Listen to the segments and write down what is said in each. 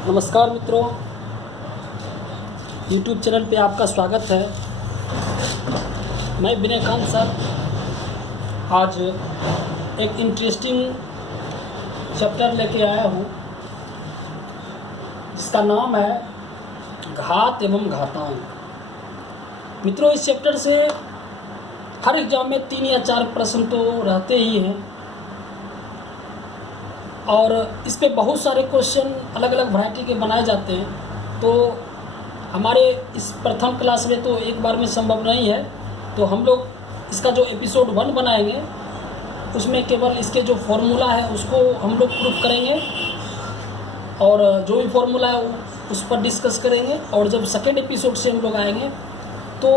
नमस्कार मित्रों, YouTube channel पे आपका स्वागत है। मैं विनय खान सर आज एक इंटरेस्टिंग चैप्टर लेके आया हूँ जिसका नाम है घात एवं घातांक। मित्रों, इस चैप्टर से हर एग्जाम में 3 या 4 प्रश्न तो रहते ही हैं और इस पे बहुत सारे क्वेश्चन अलग अलग वैरायटी के बनाए जाते हैं। तो हमारे इस प्रथम क्लास में तो एक बार में संभव नहीं है, तो हम लोग इसका जो एपिसोड 1 बनाएंगे उसमें केवल इसके जो फॉर्मूला है उसको हम लोग प्रूफ करेंगे और जो भी फॉर्मूला है उस पर डिस्कस करेंगे। और जब सेकेंड एपिसोड से हम लोग आएंगे तो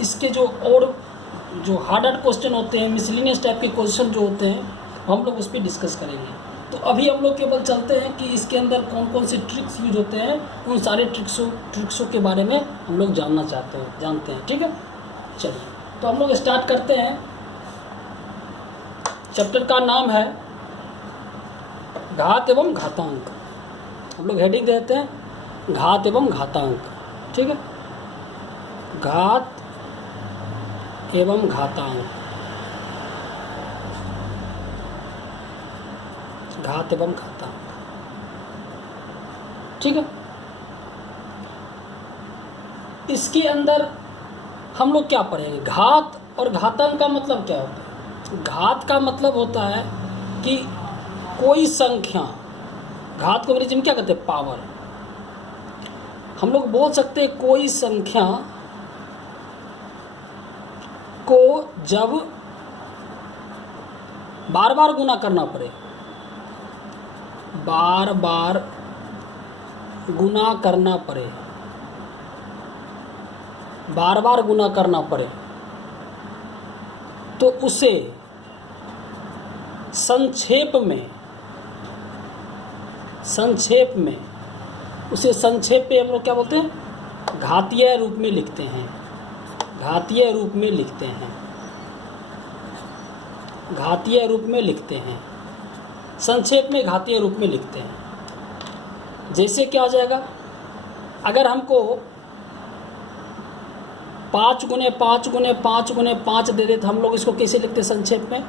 इसके जो और जो हार्ड क्वेश्चन होते हैं, मिसलिनियस टाइप के क्वेश्चन जो होते हैं, हम लोग उस पर डिस्कस करेंगे। तो अभी हम लोग केवल चलते हैं कि इसके अंदर कौन कौन से ट्रिक्स यूज होते हैं, उन सारे ट्रिक्सों के बारे में हम लोग जानते हैं। ठीक है, चलिए तो हम लोग स्टार्ट करते हैं। चैप्टर का नाम है घात एवं घातांक। हम लोग हेडिंग देते हैं घात एवं घातांक। ठीक है, घात एवं घातांक, घात एवं घातांक। ठीक है, इसके अंदर हम लोग क्या पढ़ेंगे? घात और घातांक का मतलब क्या होता है? घात का मतलब होता है कि कोई संख्या, घात को अंग्रेजी में क्या कहते हैं? पावर। हम लोग बोल सकते हैं कोई संख्या को जब बार बार गुना करना पड़े, बार बार गुना करना पड़े, बार बार गुना करना पड़े, तो उसे संक्षेप में उसे संक्षेप में हम लोग क्या बोलते हैं? घातीय रूप में लिखते हैं। घातीय रूप में लिखते हैं। घातीय रूप में लिखते हैं। संक्षेप में घातीय रूप में लिखते हैं। जैसे क्या हो जाएगा? अगर हमको 5 गुने 5 गुने 5 गुने 5 दे दे तो हम लोग इसको कैसे लिखते हैं संक्षेप में?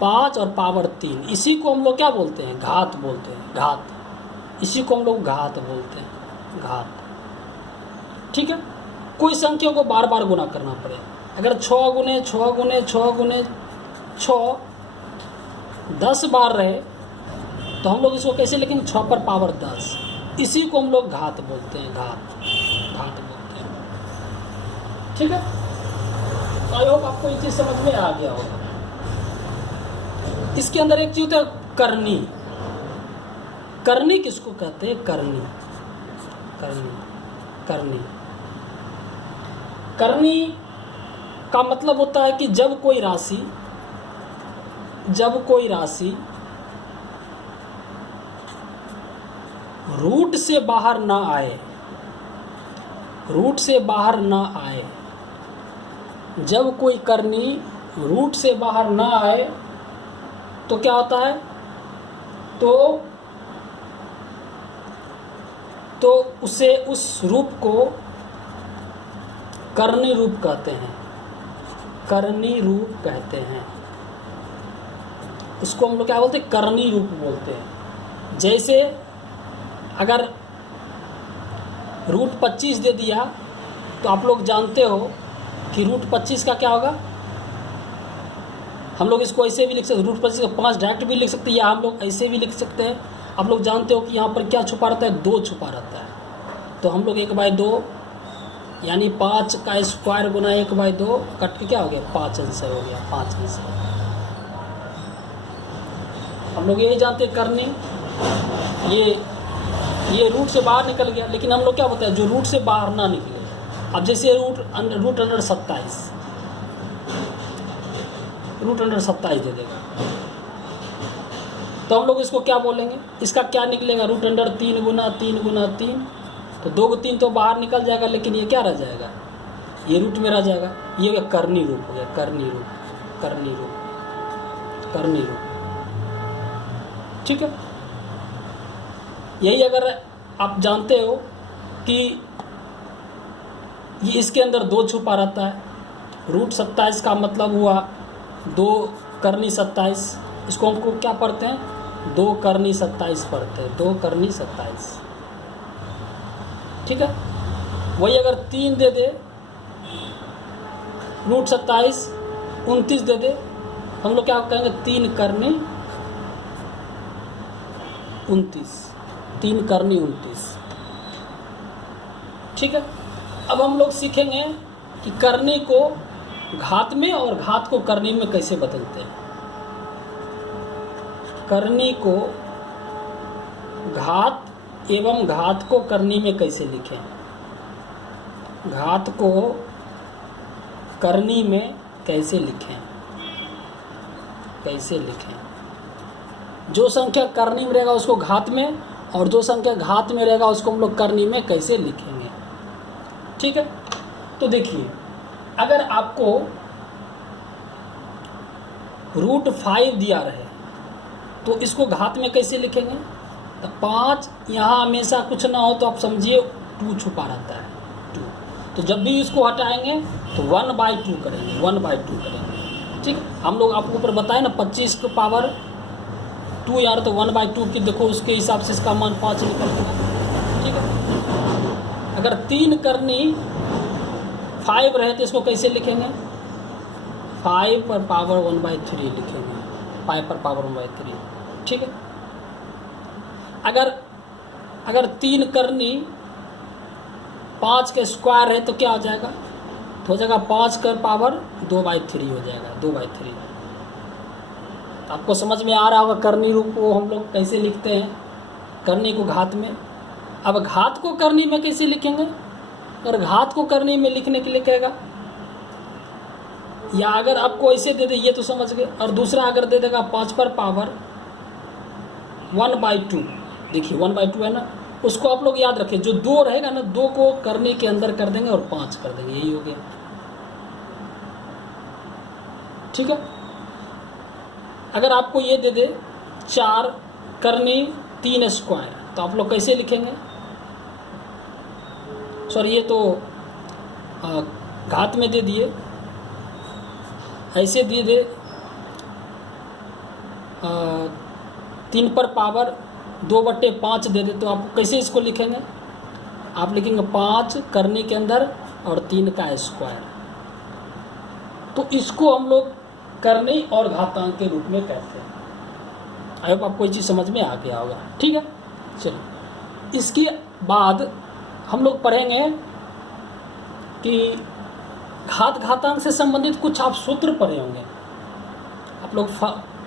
5 और पावर 3। इसी को हम लोग क्या बोलते हैं? घात बोलते हैं। घात, इसी को हम लोग घात बोलते हैं। घात। ठीक है, कोई संख्या को बार बार गुना करना पड़े। अगर 6 गुने 6 गुने 6 गुने 6 10 बार रहे तो हम लोग इसको कैसे लिखेंगे? 6 पर पावर 10। इसी को हम लोग घात बोलते हैं। घात बोलते हैं। ठीक है, तो आई होप आपको ये चीज़ समझ में आ गया होगा। इसके अंदर एक चीज होता है करनी। करनी किसको कहते हैं? करनी। करनी का मतलब होता है कि जब कोई राशि रूट से बाहर ना आए, जब कोई करनी रूट से बाहर ना आए तो क्या होता है? तो उसे उस रूप को करनी रूप कहते हैं। करनी रूप कहते हैं। इसको हम लोग क्या बोलते हैं? करनी रूप बोलते हैं। जैसे अगर रूट 25 दे दिया तो आप लोग जानते हो कि रूट 25 का क्या होगा? हम लोग इसको ऐसे भी लिख सकते हैं, रूट 25 का 5 डायरेक्ट भी लिख सकते हैं, या हम लोग ऐसे भी लिख सकते हैं। आप लोग जानते हो कि यहाँ पर क्या छुपा रहता है? 2 छुपा रहता है। तो हम लोग 1/2 यानी 5 का स्क्वायर गुना 1/2 कट के क्या हो गया? 5 आंसर हो गया। 5 आंसर हम लोग यही जानते हैं। करनी ये रूट से बाहर निकल गया, लेकिन हम लोग क्या बोलते हैं? जो रूट से बाहर ना निकले। अब जैसे रूट अंडर 27 दे देगा तो हम लोग इसको क्या बोलेंगे? इसका क्या निकलेगा? रूट अंडर 3 गुना 3 गुना 3, तो 2 को 3 तो बाहर निकल जाएगा, लेकिन ये क्या रह जाएगा? ये रूट में रह जाएगा। ये करनी रूप हो गया। करनी रूप। ठीक है, यही अगर आप जानते हो कि ये इसके अंदर 2 छुपा रहता है, रूट 27 का मतलब हुआ 2 करनी 27, इसको हमको क्या पढ़ते हैं 2 करनी 27 पढ़ते हैं, 2 करनी 27, ठीक है। वही अगर 3 दे दे, रूट 27 29 दे दे, हम लोग क्या कहेंगे 3 करनी 29, 3 करनी 29, ठीक है। अब हम लोग सीखेंगे कि करनी को घात में और घात को करनी में कैसे बदलते हैं। करनी को घात एवं घात को करनी में कैसे लिखें, घात को करनी में कैसे लिखें, कैसे लिखें। जो संख्या करनी में रहेगा उसको घात में, और जो संख्या घात में रहेगा उसको हम लोग करनी में कैसे लिखेंगे, ठीक है। तो देखिए, अगर आपको रूट 5 दिया रहे तो इसको घात में कैसे लिखेंगे, तो 5 यहाँ हमेशा कुछ ना हो तो आप समझिए 2 छुपा रहता है, 2, तो जब भी इसको हटाएंगे तो 1/2 करेंगे, 1/2 करेंगे, ठीक है। हम लोग आपको ऊपर बताए ना 25 की पावर 2 यार, तो 1/2 की देखो उसके हिसाब से इसका मान 5 निकलता है, ठीक है। अगर 3 करनी 5 रहे तो इसको कैसे लिखेंगे, 5 पर पावर 1/3 लिखेंगे, 5 पर पावर 1/3, ठीक है। अगर 3 करनी 5 के स्क्वायर है तो क्या हो जाएगा, तो हो जाएगा 5 कर पावर 2/3 हो जाएगा, 2/3। आपको समझ में आ रहा होगा करनी रूप को हम लोग कैसे लिखते हैं, करनी को घात में। अब घात को करनी में कैसे लिखेंगे, और घात को करनी में लिखने के लिए कहेगा, या अगर आपको ऐसे दे दे ये तो समझ गए, और दूसरा अगर दे देगा 5 पर पावर 1/2, देखिए 1/2 है ना, उसको आप लोग याद रखें, जो 2 रहेगा ना 2 को करनी के अंदर कर देंगे और 5 कर देंगे, यही हो गया, ठीक है। अगर आपको ये दे दे 4 करनी 3 स्क्वायर, तो आप लोग कैसे लिखेंगे, सॉरी ये तो घात में दे दिए, ऐसे दे दे 3 पर पावर 2/5 दे दे, तो आप कैसे इसको लिखेंगे, आप लिखेंगे 5 करनी के अंदर और 3 का स्क्वायर। तो इसको हम लोग करनी और घातांक के रूप में कहते हैं। आई होप आपको ये चीज़ समझ में आ गया होगा, ठीक है। चलिए, इसके बाद हम लोग पढ़ेंगे कि घात घातांक से संबंधित कुछ आप सूत्र पढ़े होंगे, आप लोग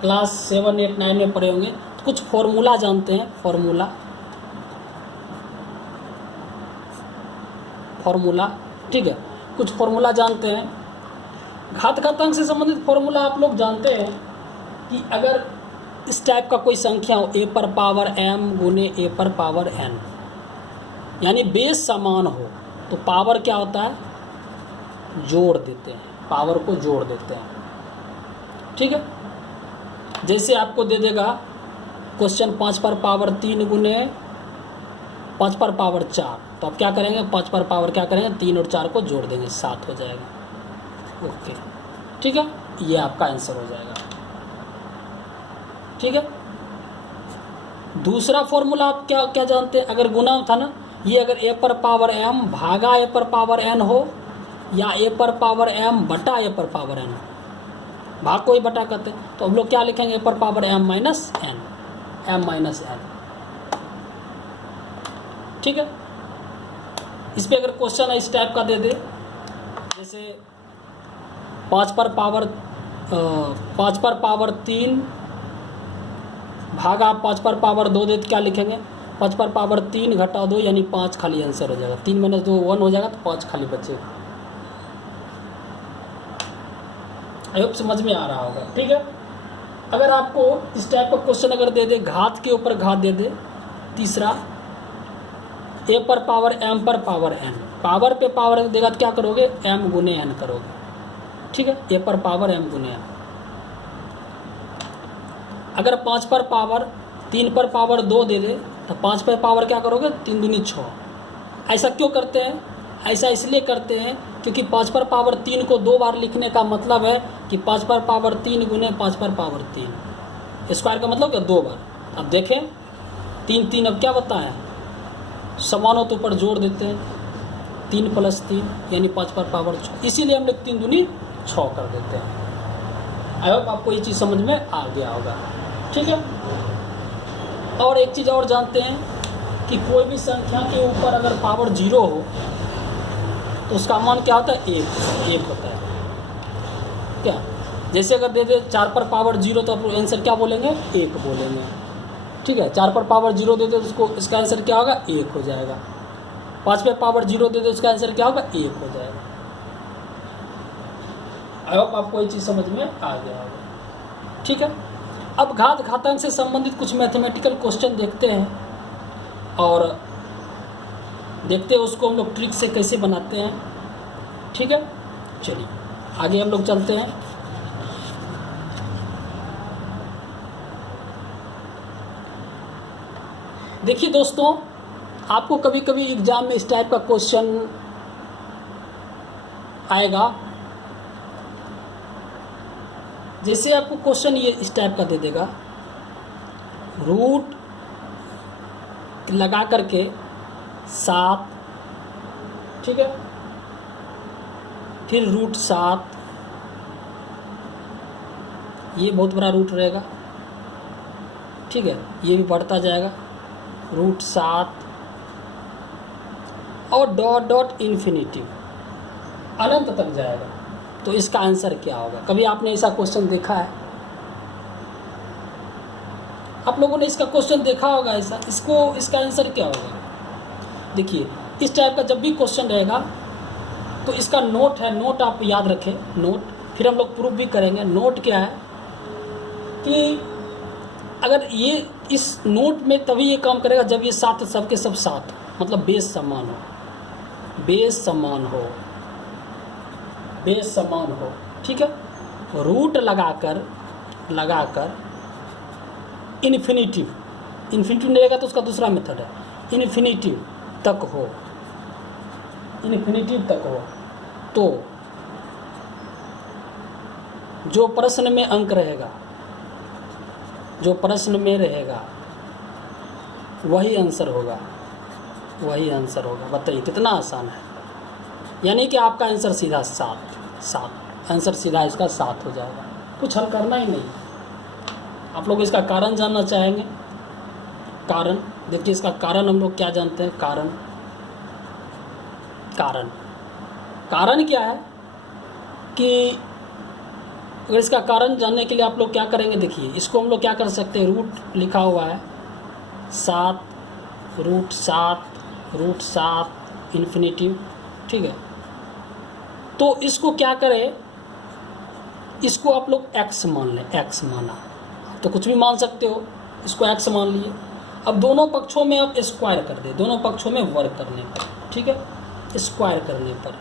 क्लास 7, 8, 9 में पढ़े होंगे, तो कुछ फॉर्मूला जानते हैं, फॉर्मूला, ठीक है, कुछ फॉर्मूला जानते हैं। घात घातांक से संबंधित फॉर्मूला आप लोग जानते हैं कि अगर इस टाइप का कोई संख्या हो, a पर पावर m गुने a पर पावर n, यानी बेस समान हो, तो पावर क्या होता है, जोड़ देते हैं, पावर को जोड़ देते हैं, ठीक है। जैसे आपको दे देगा क्वेश्चन 5 पर पावर 3 गुने 5 पर पावर 4, तो आप क्या करेंगे, 5 पर पावर क्या करेंगे, 3 और 4 को जोड़ देंगे, 7 हो जाएगा, ओके, ठीक है। ये आपका आंसर हो जाएगा, ठीक है। दूसरा फॉर्मूला आप क्या क्या जानते हैं, अगर गुना था ना, ये अगर a पर पावर m भागा a पर पावर n हो, या a पर पावर m बटा a पर पावर n, भाग को ही बटा करते हैं, तो हम लोग क्या लिखेंगे, a पर पावर m माइनस n, ठीक है। इस पर अगर क्वेश्चन इस टाइप का दे दे, जैसे 5 पर पावर 3 भागा 5 पर पावर 2 दे, तो क्या लिखेंगे, 5 पर पावर 3 घटा 2 यानी 5 खाली आंसर हो जाएगा, 3 - 2 1 हो जाएगा, तो 5 खाली बचेगा। आई होप समझ में आ रहा होगा, ठीक है। अगर आपको इस टाइप का क्वेश्चन अगर दे दे, घात के ऊपर घात दे दे, तीसरा a पर पावर m पर पावर n, पावर पे पावर देगा तो क्या करोगे, m गुने n करोगे, ठीक है, a पर पावर m गुने n। अगर 5 पर पावर 3 पर पावर 2 दे दे तो 5 पर पावर क्या करोगे, 3 दूनी 6। ऐसा क्यों करते हैं, ऐसा इसलिए करते हैं क्योंकि 5 पर पावर 3 को 2 बार लिखने का मतलब है कि 5 पर पावर 3 गुने 5 पर पावर 3, स्क्वायर का मतलब क्या 2 बार। अब देखें 3 3 अब क्या बताएं, समान हो तो ऊपर जोड़ देते हैं, 3 + 3 यानी 5 पर पावर 6, इसीलिए हम लोग 3 दूनी 6 कर देते हैं। आई होप आपको ये चीज़ समझ में आ गया होगा, ठीक है। और एक चीज़ और जानते हैं कि कोई भी संख्या के ऊपर अगर पावर 0 हो तो उसका मान क्या होता है, 1 होता है। क्या, जैसे अगर दे दे 4 पर पावर 0 तो आप आंसर क्या बोलेंगे, 1 बोलेंगे, ठीक है। 4 पर पावर 0 दे दे तो उसको इसका आंसर क्या होगा, 1 हो जाएगा। 5 पर पावर 0 दे दे उसका आंसर क्या होगा, 1 हो जाएगा। आई होप आपको ये चीज़ समझ में आ गया होगा, ठीक है। अब घात घातांक से संबंधित कुछ मैथमेटिकल क्वेश्चन देखते हैं और देखते हैं उसको हम लोग ट्रिक से कैसे बनाते हैं, ठीक है। चलिए आगे हम लोग चलते हैं। देखिए दोस्तों, आपको कभी कभी एग्जाम में इस टाइप का क्वेश्चन आएगा, जैसे आपको क्वेश्चन ये इस टाइप का दे देगा, रूट लगा करके 7, ठीक है, फिर √7, ये बहुत बड़ा रूट रहेगा, ठीक है, ये भी बढ़ता जाएगा, √7 और डॉट डॉट इन्फिनिटी अनंत तक जाएगा। तो इसका आंसर क्या होगा, कभी आपने ऐसा क्वेश्चन देखा है, आप लोगों ने इसका क्वेश्चन देखा होगा ऐसा, इसका आंसर क्या होगा। देखिए इस टाइप का जब भी क्वेश्चन रहेगा तो इसका नोट है, नोट आप याद रखें, नोट, फिर हम लोग प्रूफ भी करेंगे। नोट क्या है कि अगर ये इस नोट में तभी ये काम करेगा जब ये साथ सबके सब साथ, मतलब बेस समान हो, बेस समान हो, बेस समान हो, ठीक है। रूट लगाकर इन्फिनिटिव नहीं रहेगा तो उसका दूसरा मेथड है, इन्फिनिटिव तक हो, इन्फिनिटिव तक हो, तो जो प्रश्न में अंक रहेगा, जो प्रश्न में रहेगा वही आंसर होगा, वही आंसर होगा। बताइए कितना आसान है, यानी कि आपका आंसर सीधा 7 आंसर सीधा इसका 7 हो जाएगा, कुछ हल करना ही नहीं। आप लोग इसका कारण जानना चाहेंगे, कारण देखिए, इसका कारण हम लोग क्या जानते हैं, कारण क्या है कि अगर इसका कारण जानने के लिए आप लोग क्या करेंगे, देखिए इसको हम लोग क्या कर सकते हैं, रूट लिखा हुआ है 7 √7 इन्फिनिटिव, ठीक है। तो इसको क्या करें, इसको आप लोग x मान लें, x माना तो कुछ भी मान सकते हो, इसको x मान लिए। अब दोनों पक्षों में आप स्क्वायर कर दे, दोनों पक्षों में वर्ग करने पर, ठीक है, स्क्वायर करने पर,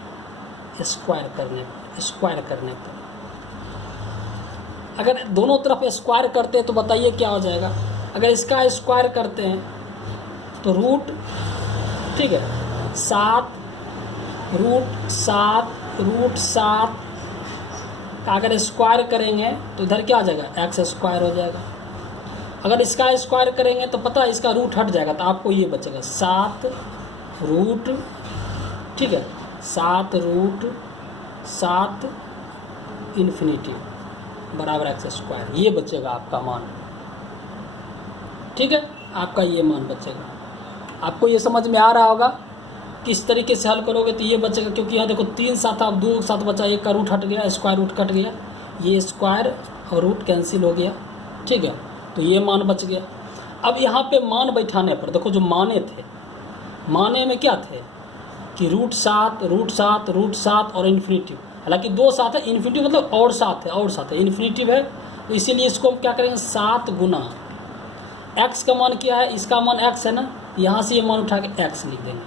अगर दोनों तरफ स्क्वायर करते हैं तो बताइए क्या हो जाएगा। अगर इसका स्क्वायर करते हैं तो रूट, ठीक है, 7 √7 का अगर स्क्वायर करेंगे तो इधर क्या आ जाएगा, x² हो जाएगा। अगर इसका स्क्वायर करेंगे तो पता है इसका रूट हट जाएगा, तो आपको ये बचेगा 7 रूट, ठीक है, 7 √7 इन्फिनिटी बराबर x², ये बचेगा आपका मान, ठीक है, आपका ये मान बचेगा। आपको ये समझ में आ रहा होगा किस तरीके से हल करोगे तो ये बचेगा, क्योंकि यहाँ देखो 3 7 अब 2 7 बचा, एक का रूट हट गया, स्क्वायर रूट कट गया, ये स्क्वायर और रूट कैंसिल हो गया, ठीक है, तो ये मान बच गया। अब यहाँ पे मान बैठाने पर देखो, जो माने थे, माने में क्या थे कि √7 और इन्फिनिटिव, हालांकि 2 7 है, इन्फिनिटिव मतलब और 7 है, इन्फिनिटिव है, तो इसीलिए इसको हम क्या करेंगे 7 गुना x का मान क्या है, इसका मान x है ना, यहाँ से ये मान उठा के x लिख देंगे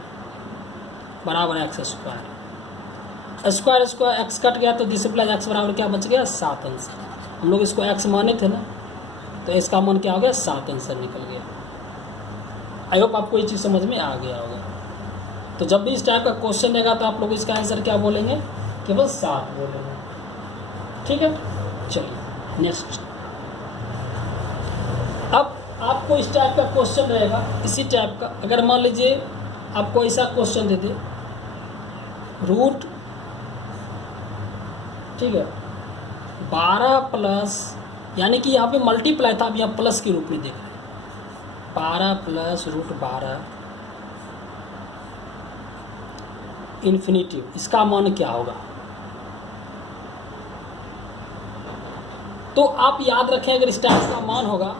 बराबर x², स्क्वायर x कट गया तो डिसिप्लिन x बराबर क्या बच गया 7 आंसर। हम लोग इसको x माने थे ना, तो इसका मान क्या हो गया 7 आंसर निकल गया। आई होप आपको ये चीज़ समझ में आ गया होगा। तो जब भी इस टाइप का क्वेश्चन रहेगा तो आप लोग इसका आंसर क्या बोलेंगे, केवल 7 बोलेंगे। ठीक है, चलिए नेक्स्ट। अब आपको इस टाइप का क्वेश्चन रहेगा, इसी टाइप का, अगर मान लीजिए आपको ऐसा क्वेश्चन दे दे रूट, ठीक है, 12 प्लस, यानी कि यहाँ पे मल्टीप्लाई था, अब यहाँ प्लस के रूप में देख रहे हैं, 12 प्लस रूट 12 इन्फिनिटिव, इसका मान क्या होगा। तो आप याद रखें, अगर इस टाइप का मान होगा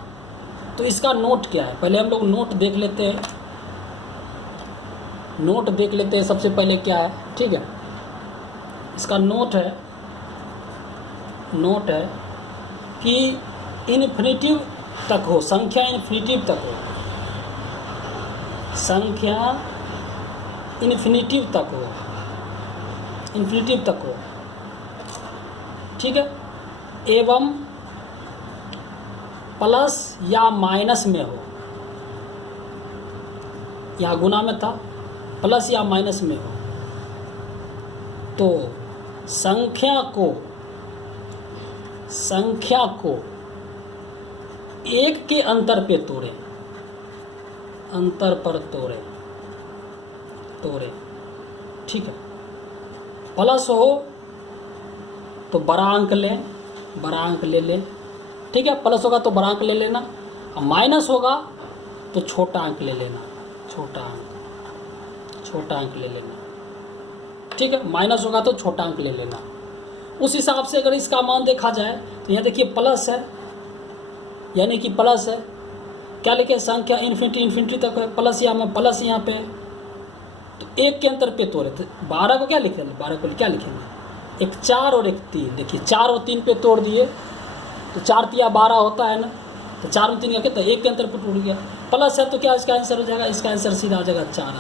तो इसका नोट क्या है, पहले हम लोग नोट देख लेते हैं। नोट देख लेते हैं सबसे पहले क्या है, ठीक है। इसका नोट है कि इन्फिनिटिव तक हो, संख्या इन्फिनिटिव तक हो, संख्या इन्फिनिटिव तक हो, इन्फिनिटिव तक हो, ठीक है, एवं प्लस या माइनस में हो, यहाँ गुना में था, प्लस या माइनस में हो, तो संख्या को एक के अंतर पे तोड़े, अंतर पर तोड़े, ठीक है। प्लस हो तो बड़ा अंक ले लें, ठीक है। प्लस होगा तो बड़ा अंक ले लेना, और माइनस होगा तो छोटा अंक ले लेना, छोटा अंक ले लेना, ठीक है। माइनस होगा तो छोटा अंक ले लेना। उस हिसाब से अगर इसका मान देखा जाए तो यहाँ देखिए प्लस है, यानी कि प्लस है, क्या लिखे, संख्या इन्फिनिटी तक है, प्लस यहाँ पे, तो एक के अंतर पे तोड़े, तो 12 को क्या लिखेंगे, 12 को क्या लिखेंगे, एक 4 और एक 3, देखिए 4 और 3 पे तोड़ दिए तो 4 तिया 12 होता है ना, तो 4 में 3 का कितना, एक के अंतर पे टूट गया। प्लस है तो क्या इसका आंसर हो जाएगा, इसका आंसर सीधा आ जाएगा 4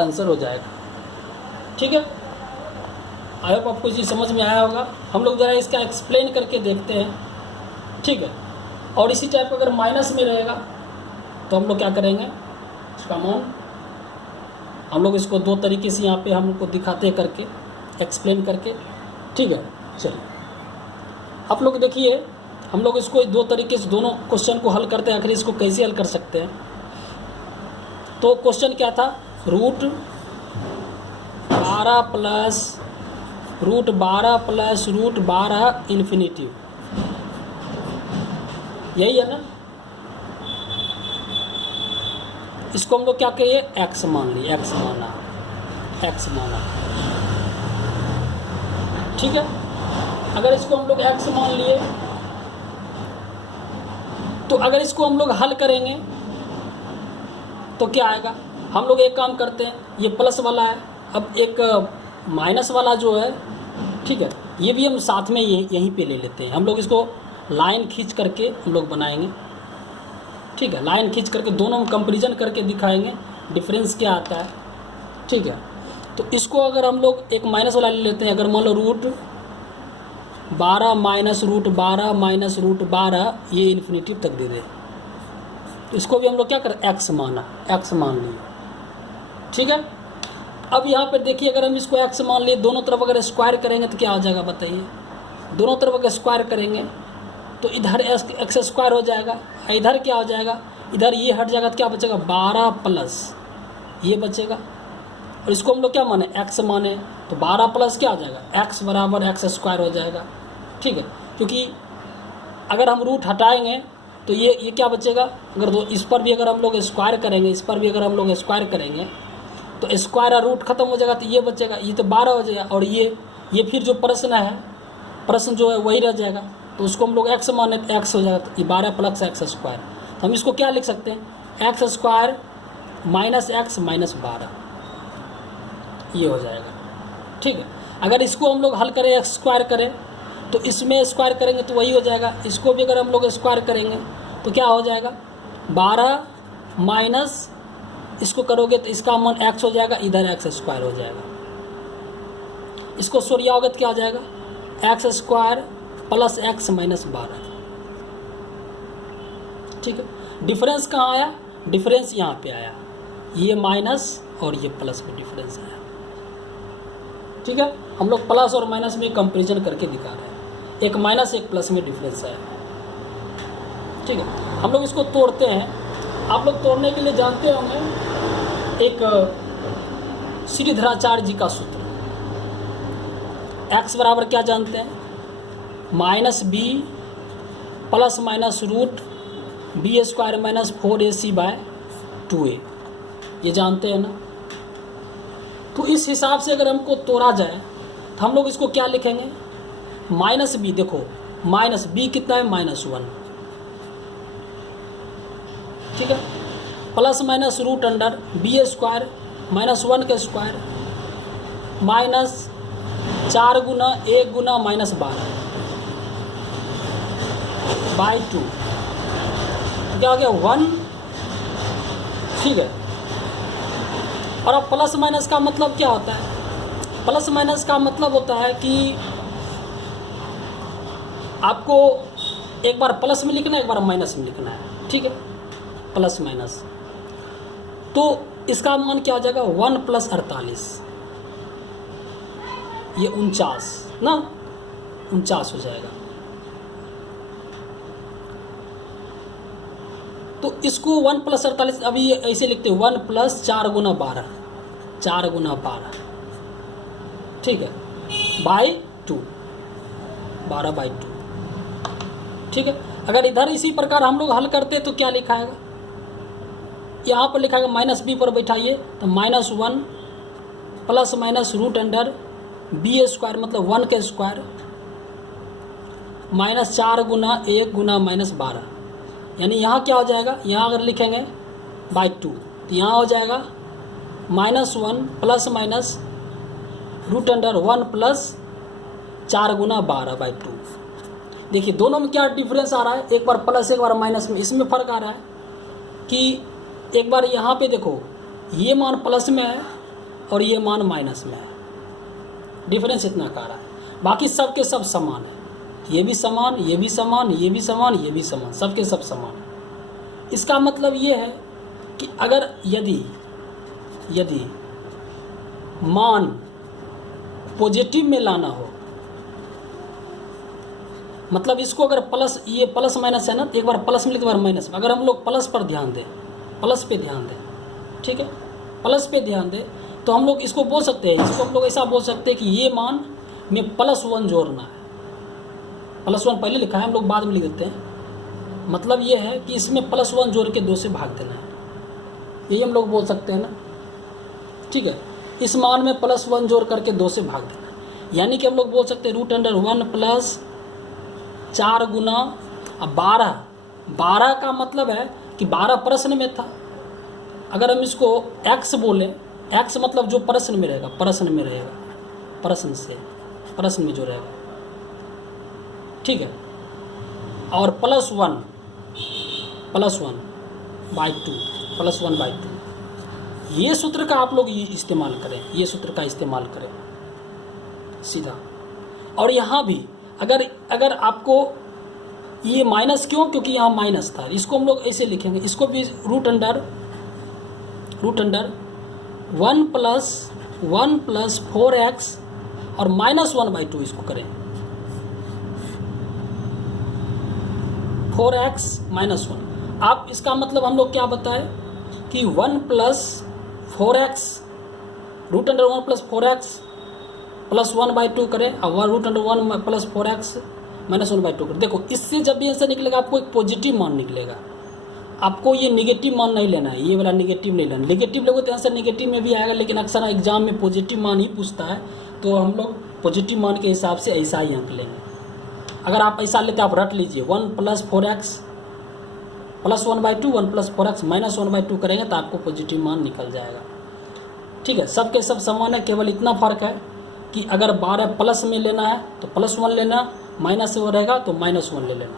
आंसर हो जाएगा, ठीक है। आई होप आपको चीज़ समझ में आया होगा। हम लोग ज़रा इसका एक्सप्लेन करके देखते हैं, ठीक है। और इसी टाइप का अगर माइनस में रहेगा तो हम लोग क्या करेंगे, इसका मान हम लोग इसको 2 तरीके से यहाँ पे हम लोग को दिखाते हैं करके, एक्सप्लेन करके, ठीक है। चलिए आप लोग देखिए, हम लोग इसको 2 तरीके से दोनों क्वेश्चन को हल करते हैं, आखिर इसको कैसे हल कर सकते हैं। तो क्वेश्चन क्या था, रूट 12 प्लस रूट 12 इन्फिनिटिव, यही है ना। इसको हम लोग क्या कहिए, एक्स मान लिए, एक्स माना, ठीक है। अगर इसको हम लोग एक्स मान लिए तो अगर इसको हम लोग हल करेंगे तो क्या आएगा, हम लोग एक काम करते हैं, ये प्लस वाला है, अब एक माइनस वाला जो है, ठीक है, ये भी हम साथ में यहीं पे ले लेते हैं। हम लोग इसको लाइन खींच करके हम लोग बनाएंगे, ठीक है, लाइन खींच करके दोनों में कंपैरिजन करके दिखाएंगे डिफरेंस क्या आता है, ठीक है। तो इसको अगर हम लोग एक माइनस वाला ले लेते हैं, अगर मान लो रूट 12 माइनस रूट 12 ये इन्फिनिटिव तक दे दे, तो इसको भी हम लोग क्या करें, एक्स मान लिए, ठीक है। अब यहाँ पर देखिए, अगर हम इसको एक्स मान लिए, दोनों तरफ अगर स्क्वायर करेंगे तो क्या आ जाएगा बताइए, दोनों तरफ अगर स्क्वायर करेंगे तो इधर एक्स स्क्वायर हो जाएगा, इधर क्या हो जाएगा, इधर ये हट जाएगा तो क्या बचेगा, 12 प्लस ये बचेगा, और इसको हम लोग क्या माने, एक्स माने, तो 12 प्लस क्या आ जाएगा, एक्स बराबर एक्स स्क्वायर हो जाएगा, ठीक है। क्योंकि अगर हम रूट हटाएंगे तो ये क्या बचेगा, अगर इस पर भी अगर हम लोग स्क्वायर करेंगे, इस पर भी अगर हम लोग स्क्वायर करेंगे तो स्क्वायर और रूट खत्म हो जाएगा, तो ये बचेगा, ये तो 12 हो जाएगा, और ये फिर जो प्रश्न जो है वही रह जाएगा, तो उसको हम लोग एक्स माने तो एक्स हो जाएगा, तो ये 12 प्लस एक्स स्क्वायर, तो हम इसको क्या लिख सकते हैं, x square minus x minus 12, ये हो जाएगा, ठीक है। अगर इसको हम लोग हल करें, एक्स स्क्वायर करें, तो इसमें स्क्वायर करेंगे तो वही हो जाएगा, इसको भी अगर हम लोग स्क्वायर करेंगे तो क्या हो जाएगा, 12 माइनस इसको करोगे तो इसका मान एक्स हो जाएगा, इधर एक्स स्क्वायर हो जाएगा, इसको सरियाओगे तो क्या हो जाएगा, x square plus x minus 12। ठीक है, डिफरेंस कहाँ आया? डिफरेंस यहाँ पे आया, ये माइनस और ये प्लस में डिफरेंस आया। ठीक है, हम लोग प्लस और माइनस में कंपैरिजन करके दिखा रहे हैं, एक माइनस एक प्लस में डिफरेंस आया। ठीक है, हम लोग इसको तोड़ते हैं। आप लोग तोड़ने के लिए जानते होंगे एक श्रीधराचार्य जी का सूत्र, x बराबर क्या जानते हैं? Minus b plus minus root b square minus 4ac/2a, ये जानते हैं ना। तो इस हिसाब से अगर हमको तोड़ा जाए तो हम लोग इसको क्या लिखेंगे? माइनस बी, देखो माइनस बी कितना है? -1। ठीक है, plus minus root under b square -1 का स्क्वायर माइनस 4 गुना 1 गुना -12/2, क्या हो गया? 1। ठीक है, और अब प्लस माइनस का मतलब क्या होता है? प्लस माइनस का मतलब होता है कि आपको एक बार प्लस में लिखना है, एक बार माइनस में लिखना है। ठीक है, प्लस माइनस, तो इसका मान क्या हो जाएगा? 1 + 48, ये 49 ना, 49 हो जाएगा। तो इसको 1 + 48 अभी ऐसे लिखते हैं, 1 + 4 गुना 12, 4 गुना 12, ठीक है, /2, 12/2। ठीक है, अगर इधर इसी प्रकार हम लोग हल करते तो क्या लिखाएगा? यहाँ पर लिखाएगा माइनस बी पर बैठाइए तो -1 plus minus root under b square मतलब 1 का स्क्वायर -4 गुना 1 गुना -12, यानी यहाँ क्या हो जाएगा? यहाँ अगर लिखेंगे /2 तो यहाँ हो जाएगा -1 plus minus root under 1 plus 4 गुना 12/2। देखिए दोनों में क्या डिफरेंस आ रहा है? एक बार प्लस एक बार माइनस में, इसमें फ़र्क आ रहा है कि एक बार यहाँ पे देखो ये मान प्लस में है और ये मान माइनस में है, डिफरेंस इतना का रहा है। बाकी सब के सब समान है, ये भी समान, ये भी समान, ये भी समान, ये भी समान, सब के सब समान है। इसका मतलब ये है कि अगर यदि मान पॉजिटिव में लाना हो, मतलब इसको अगर प्लस, ये प्लस माइनस है ना, एक बार प्लस में एक बार माइनस में, अगर हम लोग प्लस पर ध्यान दें, प्लस पे ध्यान दें, ठीक है, प्लस पे ध्यान दें, तो हम लोग इसको बोल सकते हैं, इसको हम लोग ऐसा बोल सकते हैं कि ये मान में +1 जोड़ना है। +1 पहले लिखा है, हम लोग बाद में लिख देते हैं। मतलब ये है कि इसमें +1 जोड़ के 2 से भाग देना है, यही हम लोग बोल सकते हैं ना। ठीक है, इस मान में +1 जोड़ करके 2 से भाग देना है, यानी कि हम लोग बोल सकते हैं √1 प्लस 4 गुना 12 का मतलब है कि 12 प्रश्न में था। अगर हम इसको x बोलें, x मतलब जो प्रश्न में रहेगा, प्रश्न में रहेगा, प्रश्न में जो रहेगा, ठीक है, और +1/2, +1/2, ये सूत्र का आप लोग इस्तेमाल करें, ये सूत्र का इस्तेमाल करें सीधा। और यहाँ भी अगर आपको ये माइनस, क्यों? क्योंकि यहाँ माइनस था, इसको हम लोग ऐसे लिखेंगे, इसको भी रूट अंडर 1 + 4x और -1/2 इसको करें, 4x -1। आप इसका मतलब हम लोग क्या बताए कि 1 + 4x, √1 + 4x + 1/2 करें, और √1 + 4x -1/2 करें। देखो इससे जब भी आंसर निकलेगा आपको एक पॉजिटिव मान निकलेगा, आपको ये नेगेटिव मान नहीं लेना है, ये वाला नेगेटिव नहीं लेना। नेगेटिव लोगे तो आंसर नेगेटिव में भी आएगा, लेकिन अक्सर एग्जाम में पॉजिटिव मान ही पूछता है, तो हम लोग पॉजिटिव मान के हिसाब से ऐसा ही अंक लेंगे। अगर आप ऐसा लेते आप रट लीजिए 1 + 4x + 1/2, 1 + 4x -1/2 करेंगे तो आपको पॉजिटिव मान निकल जाएगा। ठीक है, सब के सब समान है, केवल इतना फ़र्क है कि अगर 12 प्लस में लेना है तो +1 लेना, माइनस में रहेगा तो -1 ले लेना।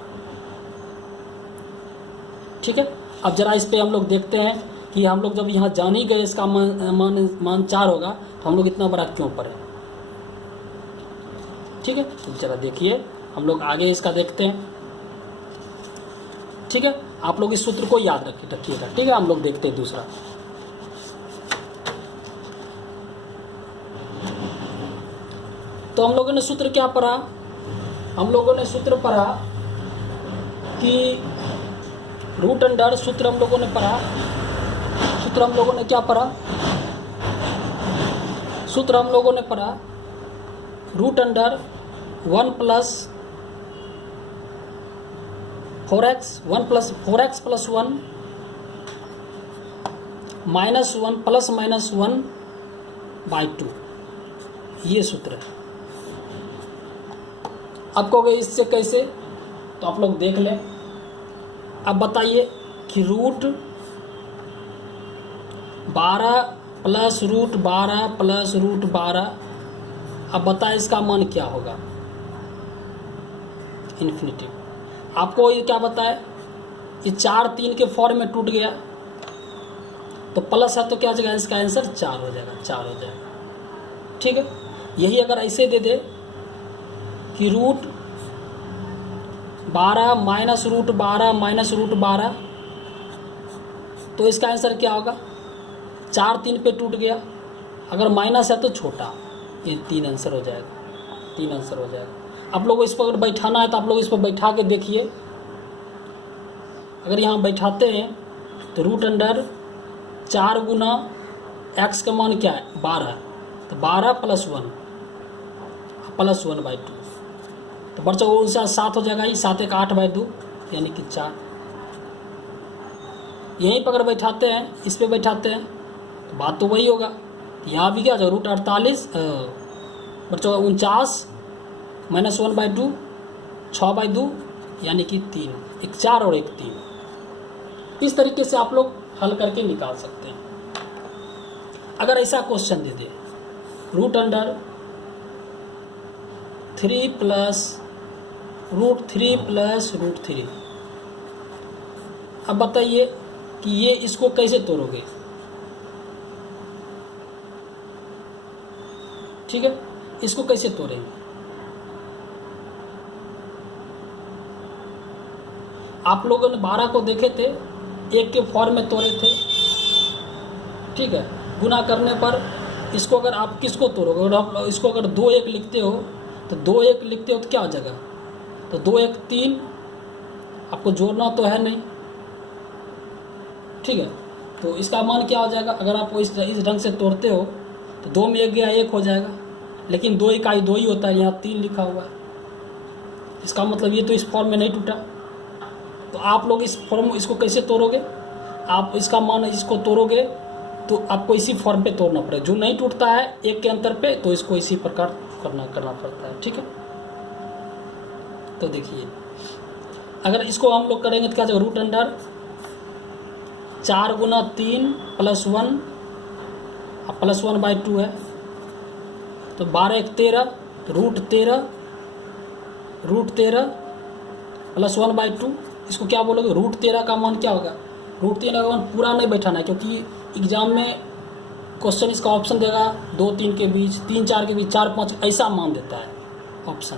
ठीक है, अब जरा इस पे हम लोग देखते हैं कि हम लोग जब यहाँ जान ही गए इसका मान 4 होगा तो हम लोग इतना बड़ा क्यों पढ़े। ठीक है, तो जरा देखिए हम लोग आगे इसका देखते हैं। ठीक है, आप लोग इस सूत्र को याद रखिएगा। ठीक है, हम लोग देखते हैं दूसरा। तो हम लोगों ने सूत्र क्या पढ़ा? हम लोगों ने सूत्र पढ़ा कि रूट अंडर, सूत्र हम लोगों ने पढ़ा, सूत्र हम लोगों ने क्या पढ़ा? सूत्र हम लोगों ने पढ़ा root under 1 plus 4x, 1 plus 4x plus 1 minus 1 plus minus 1 by 2, ये सूत्र है। अब कहोगे इससे कैसे? तो आप लोग देख लें। अब बताइए कि root 12 plus root 12 plus root 12, अब बताएं इसका मान क्या होगा? इन्फिनिटी। आपको ये क्या बताए? ये 4 3 के फॉर्म में टूट गया, तो प्लस है तो क्या हो जाएगा? इसका आंसर 4 हो जाएगा, 4 हो जाएगा। ठीक है, यही अगर ऐसे दे दे कि root 12 minus root 12 minus root 12, तो इसका आंसर क्या होगा? 4 3 पे टूट गया, अगर माइनस है तो छोटा, ये 3 आंसर हो जाएगा, 3 आंसर हो जाएगा। आप लोगों को इस पर अगर बैठाना है तो आप लोग इस पर बैठा के देखिए। अगर यहाँ बैठाते हैं तो रूट अंडर 4 गुना एक्स का मान क्या है? 12, तो 12 प्लस 1 प्लस 1 बाई 2, तो बच्चों को उनसे 7 हो जाएगा। ये 7 1 8 बाई 2 यानी कि 4। यहीं पर अगर बैठाते हैं, इस पर बैठाते हैं तो बात तो वही होगा। तो यहाँ भी क्या हो जाएगा? रूट 48 बच्चों 49 माइनस 1 बाई 2 6 बाई 2 यानी कि 3, एक 4 और एक 3। इस तरीके से आप लोग हल करके निकाल सकते हैं। अगर ऐसा क्वेश्चन दे दे root under 3 plus root 3 plus root 3, अब बताइए कि ये इसको कैसे तोड़ोगे? ठीक है, इसको कैसे तोड़ेंगे? आप लोगों ने 12 को देखे थे, 1 के फॉर्म में तोड़े थे। ठीक है, गुना करने पर इसको अगर आप किसको तोड़ोगे? अगर आप इसको अगर 2 1 लिखते हो तो 2 1 लिखते हो तो क्या हो जाएगा? तो 2 1 3, आपको जोड़ना तो है नहीं। ठीक है, तो इसका मान क्या हो जाएगा? अगर आप इस ढंग से तोड़ते हो तो 2 में 1 गया 1 हो जाएगा, लेकिन 2 इकाई 2 ही होता है, यहाँ 3 लिखा हुआ है। इसका मतलब ये तो इस फॉर्म में नहीं टूटा। तो आप लोग इस फॉर्म इसको कैसे तोड़ोगे? आप इसका मान इसको तोड़ोगे तो आपको इसी फॉर्म पे तोड़ना पड़ेगा। जो नहीं टूटता है 1 के अंतर पे, तो इसको इसी प्रकार करना पड़ता है। ठीक है, तो देखिए अगर इसको हम लोग करेंगे तो क्या जाएगा? रूट अंडर 4 गुना 3 प्लस 1 प्लस 1 बाई 2 है, तो 12 1 13, तो रूट 13 प्लस 1 बाई 2, इसको क्या बोलोगे? रूट 13 का मान क्या होगा? रूट 13 का मान पूरा नहीं बैठाना है, क्योंकि एग्जाम में क्वेश्चन इसका ऑप्शन देगा 2 3 के बीच, 3 4 के बीच, 4 5 ऐसा मान देता है ऑप्शन।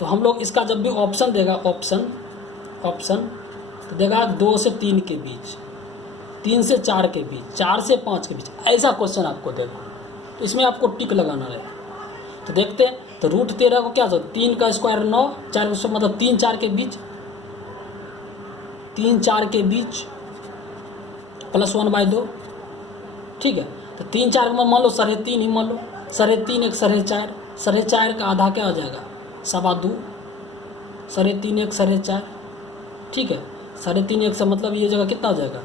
तो हम लोग इसका जब भी ऑप्शन देगा, ऑप्शन तो देगा 2 से 3 के बीच, 3 से 4 के बीच, 4 से 5 के बीच, ऐसा क्वेश्चन आपको देगा। तो इसमें आपको टिक लगाना है। तो देखते हैं, तो रूट 13 को क्या होता है? 3 का स्क्वायर 9, 4 मतलब 3 4 के बीच, 3 4 के बीच प्लस 1 बाई 2। ठीक है, तो 3 4 में मान लो 3.5 ही मान लो, 3.5 1 4.5, 4.5 का आधा क्या हो जाएगा? 2.25, 3.5 1 4.5। ठीक है, 3.5 1 से मतलब ये जगह कितना हो जाएगा?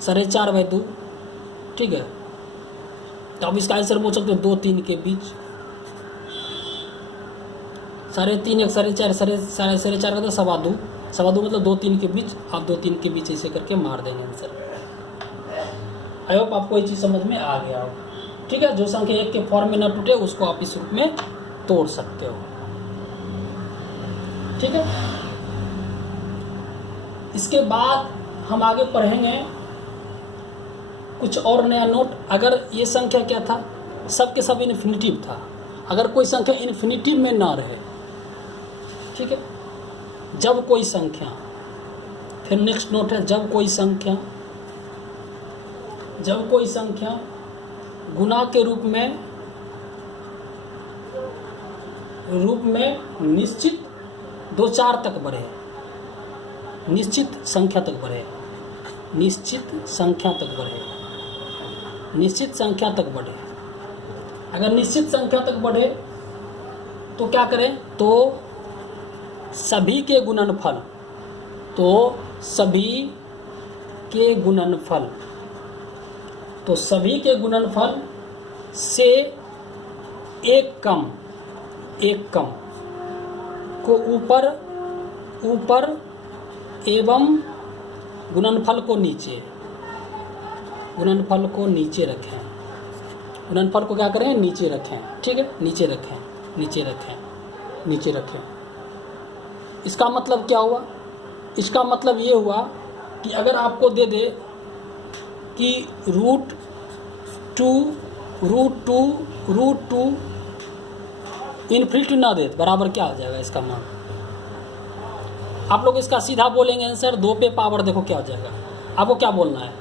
4.5 बाई 2। ठीक है, तो अब इसका आंसर बोल सकते हो 2 3 के बीच, 3.5 1 4.5, 4.5 का तो 2.25 मतलब 2 3 के बीच। आप 2 3 के बीच ऐसे करके मार देंगे आंसर। आई होप आपको ये चीज़ समझ में आ गया हो। ठीक है, जो संख्या 1 के फॉर्म में न टूटे उसको आप इस रूप में तोड़ सकते हो। ठीक है, इसके बाद हम आगे पढ़ेंगे कुछ और नया नोट। अगर ये संख्या क्या था? सब के सब इन्फिनिटिव था। अगर कोई संख्या इन्फिनिटिव में ना रहे ठीक है। जब कोई संख्या, फिर नेक्स्ट नोट है, जब कोई संख्या गुणा के रूप में निश्चित 2-4 तक बढ़े, निश्चित संख्या तक बढ़े, अगर निश्चित संख्या तक बढ़े तो क्या करें, तो सभी के गुणनफल से एक कम को ऊपर एवं गुणनफल को नीचे रखें। गुणनफल को क्या करें, नीचे रखें, ठीक है, नीचे रखें। इसका मतलब क्या हुआ, इसका मतलब ये हुआ कि अगर आपको दे दे कि √2 इन्फिनिटी ना दे तो बराबर क्या हो जाएगा इसका मान। आप लोग इसका सीधा बोलेंगे आंसर 2 पे पावर, देखो क्या हो जाएगा। आपको क्या बोलना है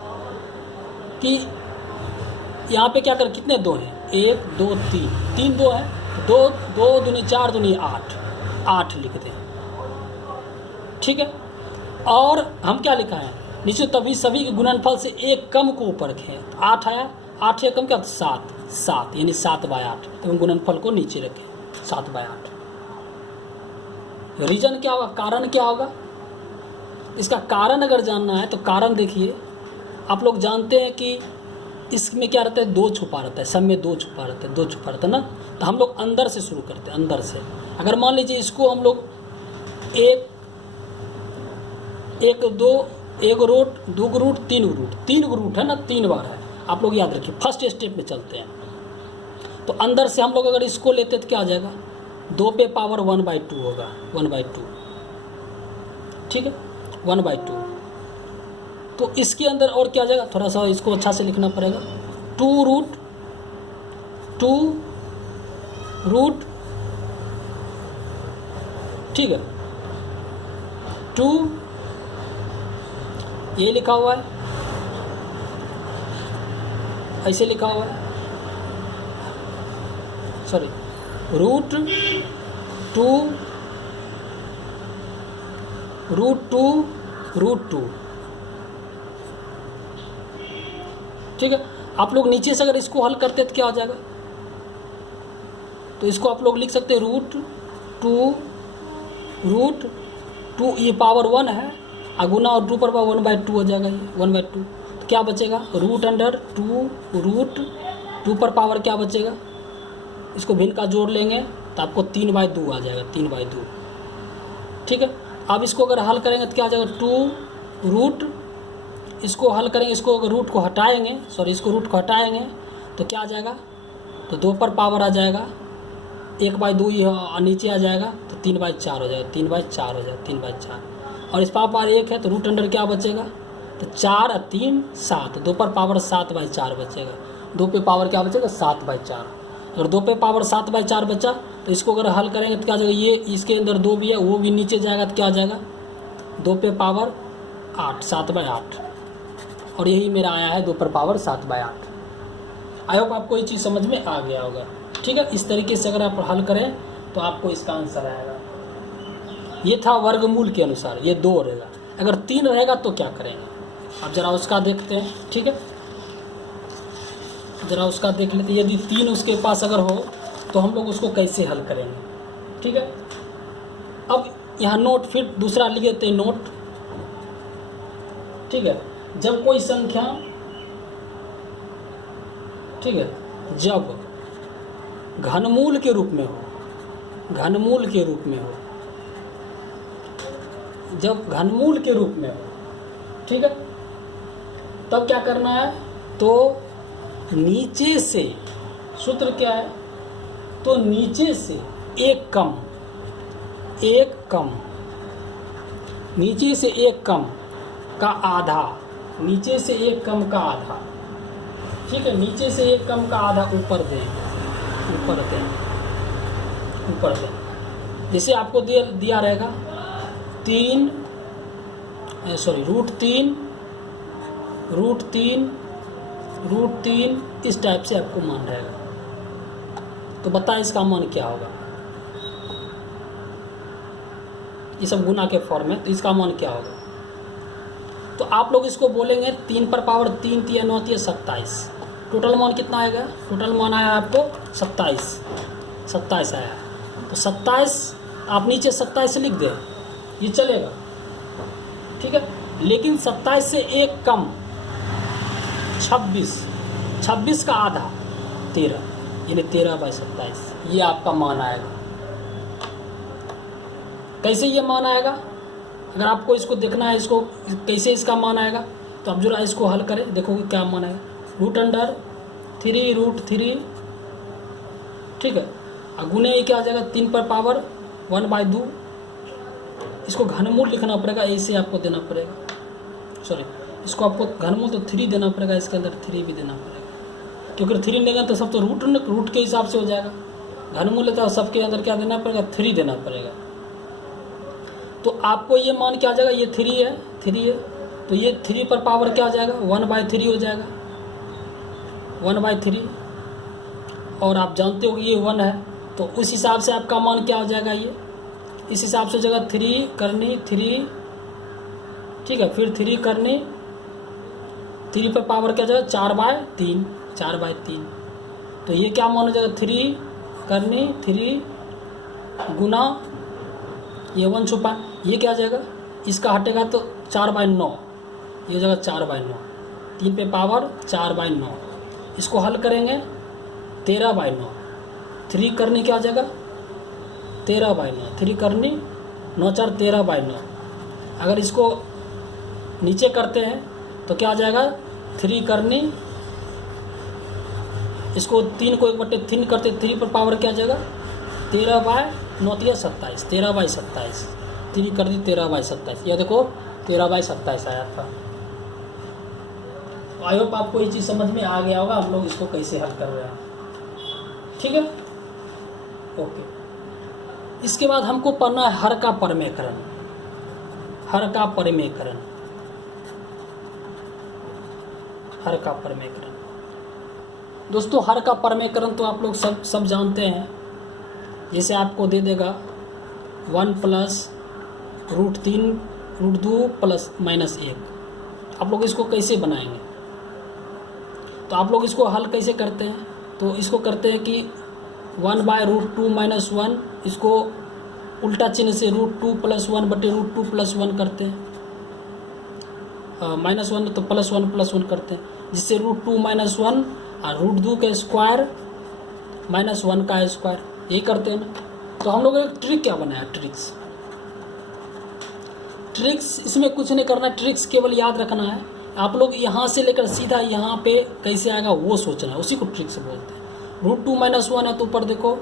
कि यहाँ पे क्या कर, कितने 2 हैं, 1 2 3 2 है, 2 दूनी 4 दूनी 8 लिख दें, ठीक है। और हम क्या लिखा है नीचे, तभी सभी के गुणनफल से एक कम को ऊपर रखें। 8 आया, 8 या कम क्या 7 यानी 7/8, तो गुणनफल को नीचे रखें 7/8। रीजन क्या होगा, कारण क्या होगा, इसका कारण अगर जानना है तो कारण देखिए, आप लोग जानते हैं कि इसमें क्या रहता है, 2 छुपा रहता है, सब में 2 छुपा रहता है ना। तो हम लोग अंदर से शुरू करते हैं, अंदर से। अगर मान लीजिए इसको हम लोग 1 2 1 रूट 2 रूट 3 रूट है ना, 3 बार है, आप लोग याद रखिए। फर्स्ट स्टेप में चलते हैं तो अंदर से हम लोग अगर इसको लेते तो क्या आ जाएगा, 2 पे पावर 1/2 होगा, 1/2, ठीक है, 1/2। तो इसके अंदर और क्या आ जाएगा, थोड़ा सा इसको अच्छा से लिखना पड़ेगा, 2 रूट, ठीक है, 2 ये लिखा हुआ है, ऐसे लिखा हुआ है, सॉरी, √2 ठीक है। आप लोग नीचे से अगर इसको हल करते तो क्या हो जाएगा, तो इसको आप लोग लिख सकते हैं √2 ये पावर 1 है, गुना और 2 पर 1/2 हो जाएगा, ये 1/2। तो क्या बचेगा, √2 पर पावर क्या बचेगा, इसको भिन्न का जोड़ लेंगे तो आपको 3/2 आ जाएगा, 3/2, ठीक है। अब इसको अगर हल करेंगे तो क्या आ जाएगा, 2 रूट, इसको हल करेंगे, इसको अगर रूट को हटाएंगे तो क्या आ जाएगा, तो 2 पर पावर आ जाएगा, 1/2 ये नीचे आ जाएगा तो 3/4 हो जाएगा, 3/4 और इस पावर 1 है तो रूट अंडर क्या बचेगा, तो 4 और 3 7, 2 पर पावर 7/4 बचेगा, 2 पे पावर क्या बचेगा 7/4। अगर 2 पे पावर 7/4 बचा तो इसको अगर हल करेंगे तो क्या जाएगा, ये इसके अंदर 2 भी है वो भी नीचे जाएगा तो क्या आ जाएगा, 2 पे पावर 8, 7/8, और यही मेरा आया है 2 पर पावर 7/8। आई होप आपको ये चीज़ समझ में आ गया होगा, ठीक है। इस तरीके से अगर आप हल करें तो आपको इसका आंसर आएगा। ये था वर्गमूल के अनुसार, ये 2 रहेगा, अगर 3 रहेगा तो क्या करेंगे, अब ज़रा उसका देखते हैं, ठीक है, ज़रा उसका देख लेते हैं। यदि 3 उसके पास अगर हो तो हम लोग उसको कैसे हल करेंगे, ठीक है। अब यहाँ नोट फिर दूसरा लिख देते हैं, नोट, ठीक है। जब कोई संख्या, ठीक है, जब घनमूल के रूप में हो, जब घनमूल के रूप में हो, ठीक है, तब क्या करना है, तो नीचे से, सूत्र क्या है, तो नीचे से एक कम, नीचे से एक कम का आधा, नीचे से एक कम का आधा, ठीक है, नीचे से एक कम का आधा ऊपर दें, जैसे आपको दिया रहेगा √3 इस टाइप से आपको मान रहेगा। तो बताएं इसका मान क्या होगा। ये सब गुना के फॉर्म में, तो इसका मान क्या होगा। तो आप लोग इसको बोलेंगे 3 पर पावर 3 3 9 3 27। टोटल मान कितना आएगा? टोटल मान आया आपको 27 आया। तो 27 आप नीचे 27 लिख दें, ये चलेगा, ठीक है। लेकिन 27 से एक कम 26 का आधा 13, यानी 13/27 ये आपका मान आएगा। कैसे ये मान आएगा? अगर आपको इसको देखना है, इसको कैसे इसका मान आएगा, तो आप जरा इसको हल करें, देखोगे क्या मान आएगा। √3 ठीक है। और गुने ये क्या आ जाएगा? 3 पर पावर 1/2। इसको घनमूल लिखना पड़ेगा, ऐसे आपको देना पड़ेगा। सॉरी, इसको आपको घनमूल तो 3 देना पड़ेगा, इसके अंदर 3 भी देना पड़ेगा, क्योंकि 3 देंगे तो सब तो रूट के हिसाब से हो जाएगा। घनमूल तो सबके अंदर क्या देना पड़ेगा? 3 देना पड़ेगा। तो आपको ये मान क्या आ जाएगा? ये 3 है, तो ये 3 पर पावर क्या आ जाएगा? 1/3 हो जाएगा, 1/3। और आप जानते हो कि ये 1 है, तो उस हिसाब से आपका मान क्या हो जाएगा? ये इस हिसाब से जगह 3 करनी 3, ठीक है। फिर 3 करनी, 3 पर पावर क्या जाएगा? 4/3। तो ये क्या मान हो जाएगा? 3 करनी 3 गुना ये 1 छुपा, ये क्या आ जाएगा? इसका हटेगा तो 4/9, ये हो जाएगा 4/9। 3 पे पावर 4/9, इसको हल करेंगे 13/9। 3 करनी क्या आ जाएगा? 13/9। 3 करनी 9 4 13/9। अगर इसको नीचे करते हैं तो क्या आ जाएगा? 3 करनी, इसको 3 को 1/3 करते, 3 पर पावर क्या आ जाएगा? 13/9 27, 13/27। 3 कर दी 13/27, यह देखो 13/27 आया था। आई होप आपको ये चीज़ समझ में आ गया होगा, हम लोग इसको कैसे हल कर रहे हैं, ठीक है, ओके। इसके बाद हमको पढ़ना है हर का परमेकरण। हर का परमेकरण, हर का परमेकरण। दोस्तों, हर का परमेकरण तो आप लोग सब जानते हैं। जैसे आपको दे देगा 1 + √3 √2 + -1। आप लोग इसको कैसे बनाएंगे? तो आप लोग इसको हल कैसे करते हैं? तो इसको करते हैं कि 1/√2 - 1, इसको उल्टा चिन्ह से √2 + 1/√2 + 1 करते हैं। -1 तो +1 + 1 करते हैं, जिससे √2 - 1 और √2 का स्क्वायर -1 का स्क्वायर, यही करते हैं ना। तो हम लोग एक ट्रिक क्या बनाया? ट्रिक्स इसमें कुछ नहीं करना, ट्रिक्स केवल याद रखना है। आप लोग यहाँ से लेकर सीधा यहाँ पे कैसे आएगा वो सोचना है, उसी को ट्रिक्स बोलते हैं। √2 - 1 है तो ऊपर देखो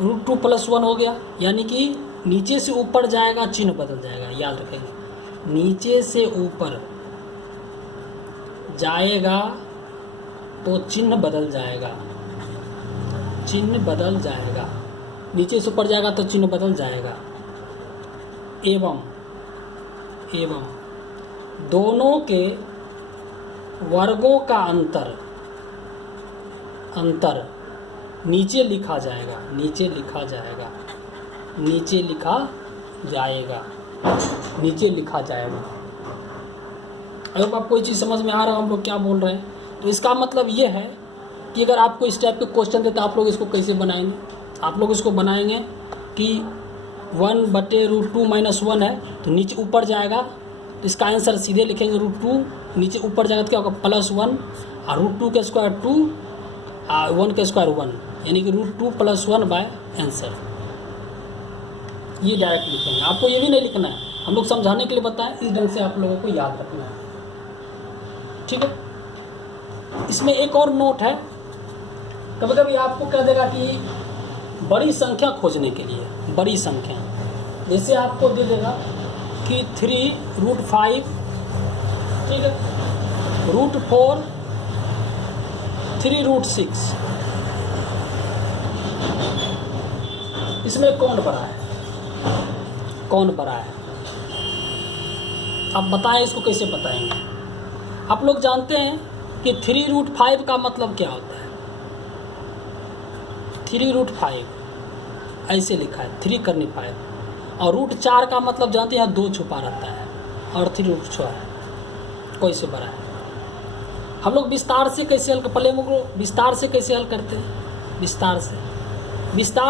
√2 + 1 हो गया, यानी कि नीचे से ऊपर जाएगा चिन्ह बदल जाएगा, याद रखेंगे। नीचे से ऊपर जाएगा तो चिन्ह बदल जाएगा, चिन्ह बदल जाएगा। नीचे से ऊपर जाएगा तो चिन्ह बदल जाएगा। एवं दोनों के वर्गों का अंतर नीचे लिखा जाएगा, नीचे लिखा जाएगा। अगर आपको कोई चीज़ समझ में आ रहा है हम लोग क्या बोल रहे हैं, तो इसका मतलब ये है कि अगर आपको इस टाइप के क्वेश्चन देते आप लोग इसको कैसे बनाएंगे? आप लोग इसको बनाएंगे कि 1/√2 - 1 है, तो नीचे ऊपर जाएगा तो इसका आंसर सीधे लिखेंगे √2, नीचे ऊपर जाएगा तो क्या होगा? +1, और √2 का स्क्वायर 2 और 1 का स्क्वायर 1, यानी कि √2 + 1 बाय आंसर। ये डायरेक्ट लिखेंगे, आपको ये भी नहीं लिखना है, हम लोग समझाने के लिए बताएं, इस ढंग से आप लोगों को याद रखना है, ठीक है। इसमें एक और नोट है, कभी कभी आपको कह देगा कि बड़ी संख्या खोजने के लिए, बड़ी संख्या जैसे आपको दे देगा कि 3√5, ठीक है, √4, 3√6, इसमें कौन बड़ा है, कौन बड़ा है? आप बताएं, इसको कैसे बताएंगे? आप लोग जानते हैं कि 3√5 का मतलब क्या होता है? 3√5 ऐसे लिखा है, 3 करनी 5, और √4 का मतलब जानते हैं, 2 छुपा रहता है, और 3√6 है, कोई से बड़ा है। हम लोग विस्तार से कैसे हल, पहले हम लोग विस्तार से कैसे हल करते हैं? विस्तार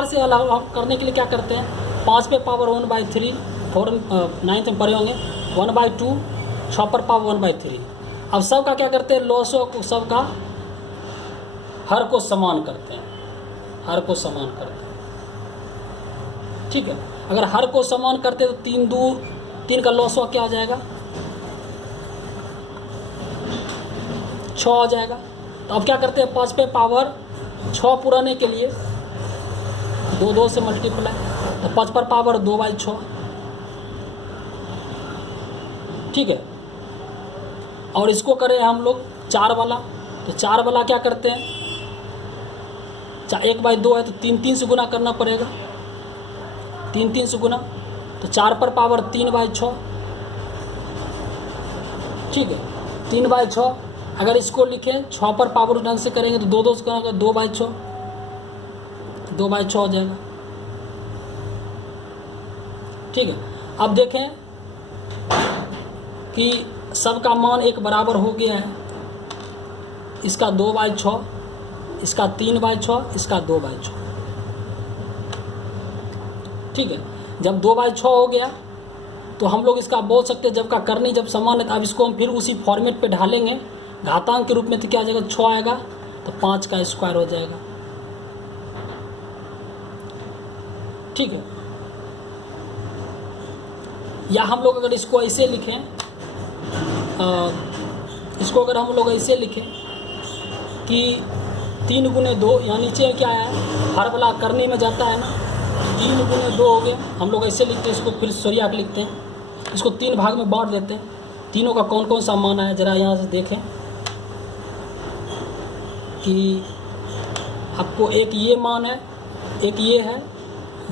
से हल करने के लिए क्या करते हैं? 5 पे पावर 1/3, 4 9th में पढ़े होंगे, 1/2, 6 पर पावर 1/3। अब सब का क्या करते हैं? लॉसों को, सब का हर को समान करते हैं, हर को समान करते हैं। ठीक है, अगर हर को समान करते तो 3 का लॉसो क्या आ जाएगा? 6 आ जाएगा। तो अब क्या करते हैं? 5 पे पावर 6 पुराने के लिए 2 से मल्टीप्लाई, तो 5 पर पावर 2/6। ठीक है, और इसको करें हम लोग 4 वाला, तो 4 वाला क्या करते हैं? 1/2 है तो 3 से गुना करना पड़ेगा, 3 से गुना, तो 4 पर पावर 3/6। ठीक है, 3/6। अगर इसको लिखें 6 पर पावर ढंग से करेंगे तो 2 से करेंगे 2/6, 2/6 हो जाएगा। ठीक है, अब देखें कि सबका मान एक बराबर हो गया है। इसका 2/6, इसका 3/6, इसका 2/6। ठीक है, जब 2/6 हो गया तो हम लोग इसका बोल सकते हैं, जब का करनी जब समान है, अब इसको हम फिर उसी फॉर्मेट पे ढालेंगे घातांक के रूप में, तो क्या आ जाएगा? 6 आएगा, तो 5 का स्क्वायर हो जाएगा। ठीक है, या हम लोग अगर इसको ऐसे लिखें, इसको अगर हम लोग ऐसे लिखें कि 3 × 2, यहाँ नीचे क्या है? हर वाला करने में जाता है ना, 3 × 2 हो गया। हम लोग ऐसे लिखते हैं, इसको फिर सरिया के लिखते हैं, इसको 3 भाग में बांट देते हैं। तीनों का कौन कौन सा मान है जरा यहाँ से देखें कि आपको एक ये मान है, एक ये है,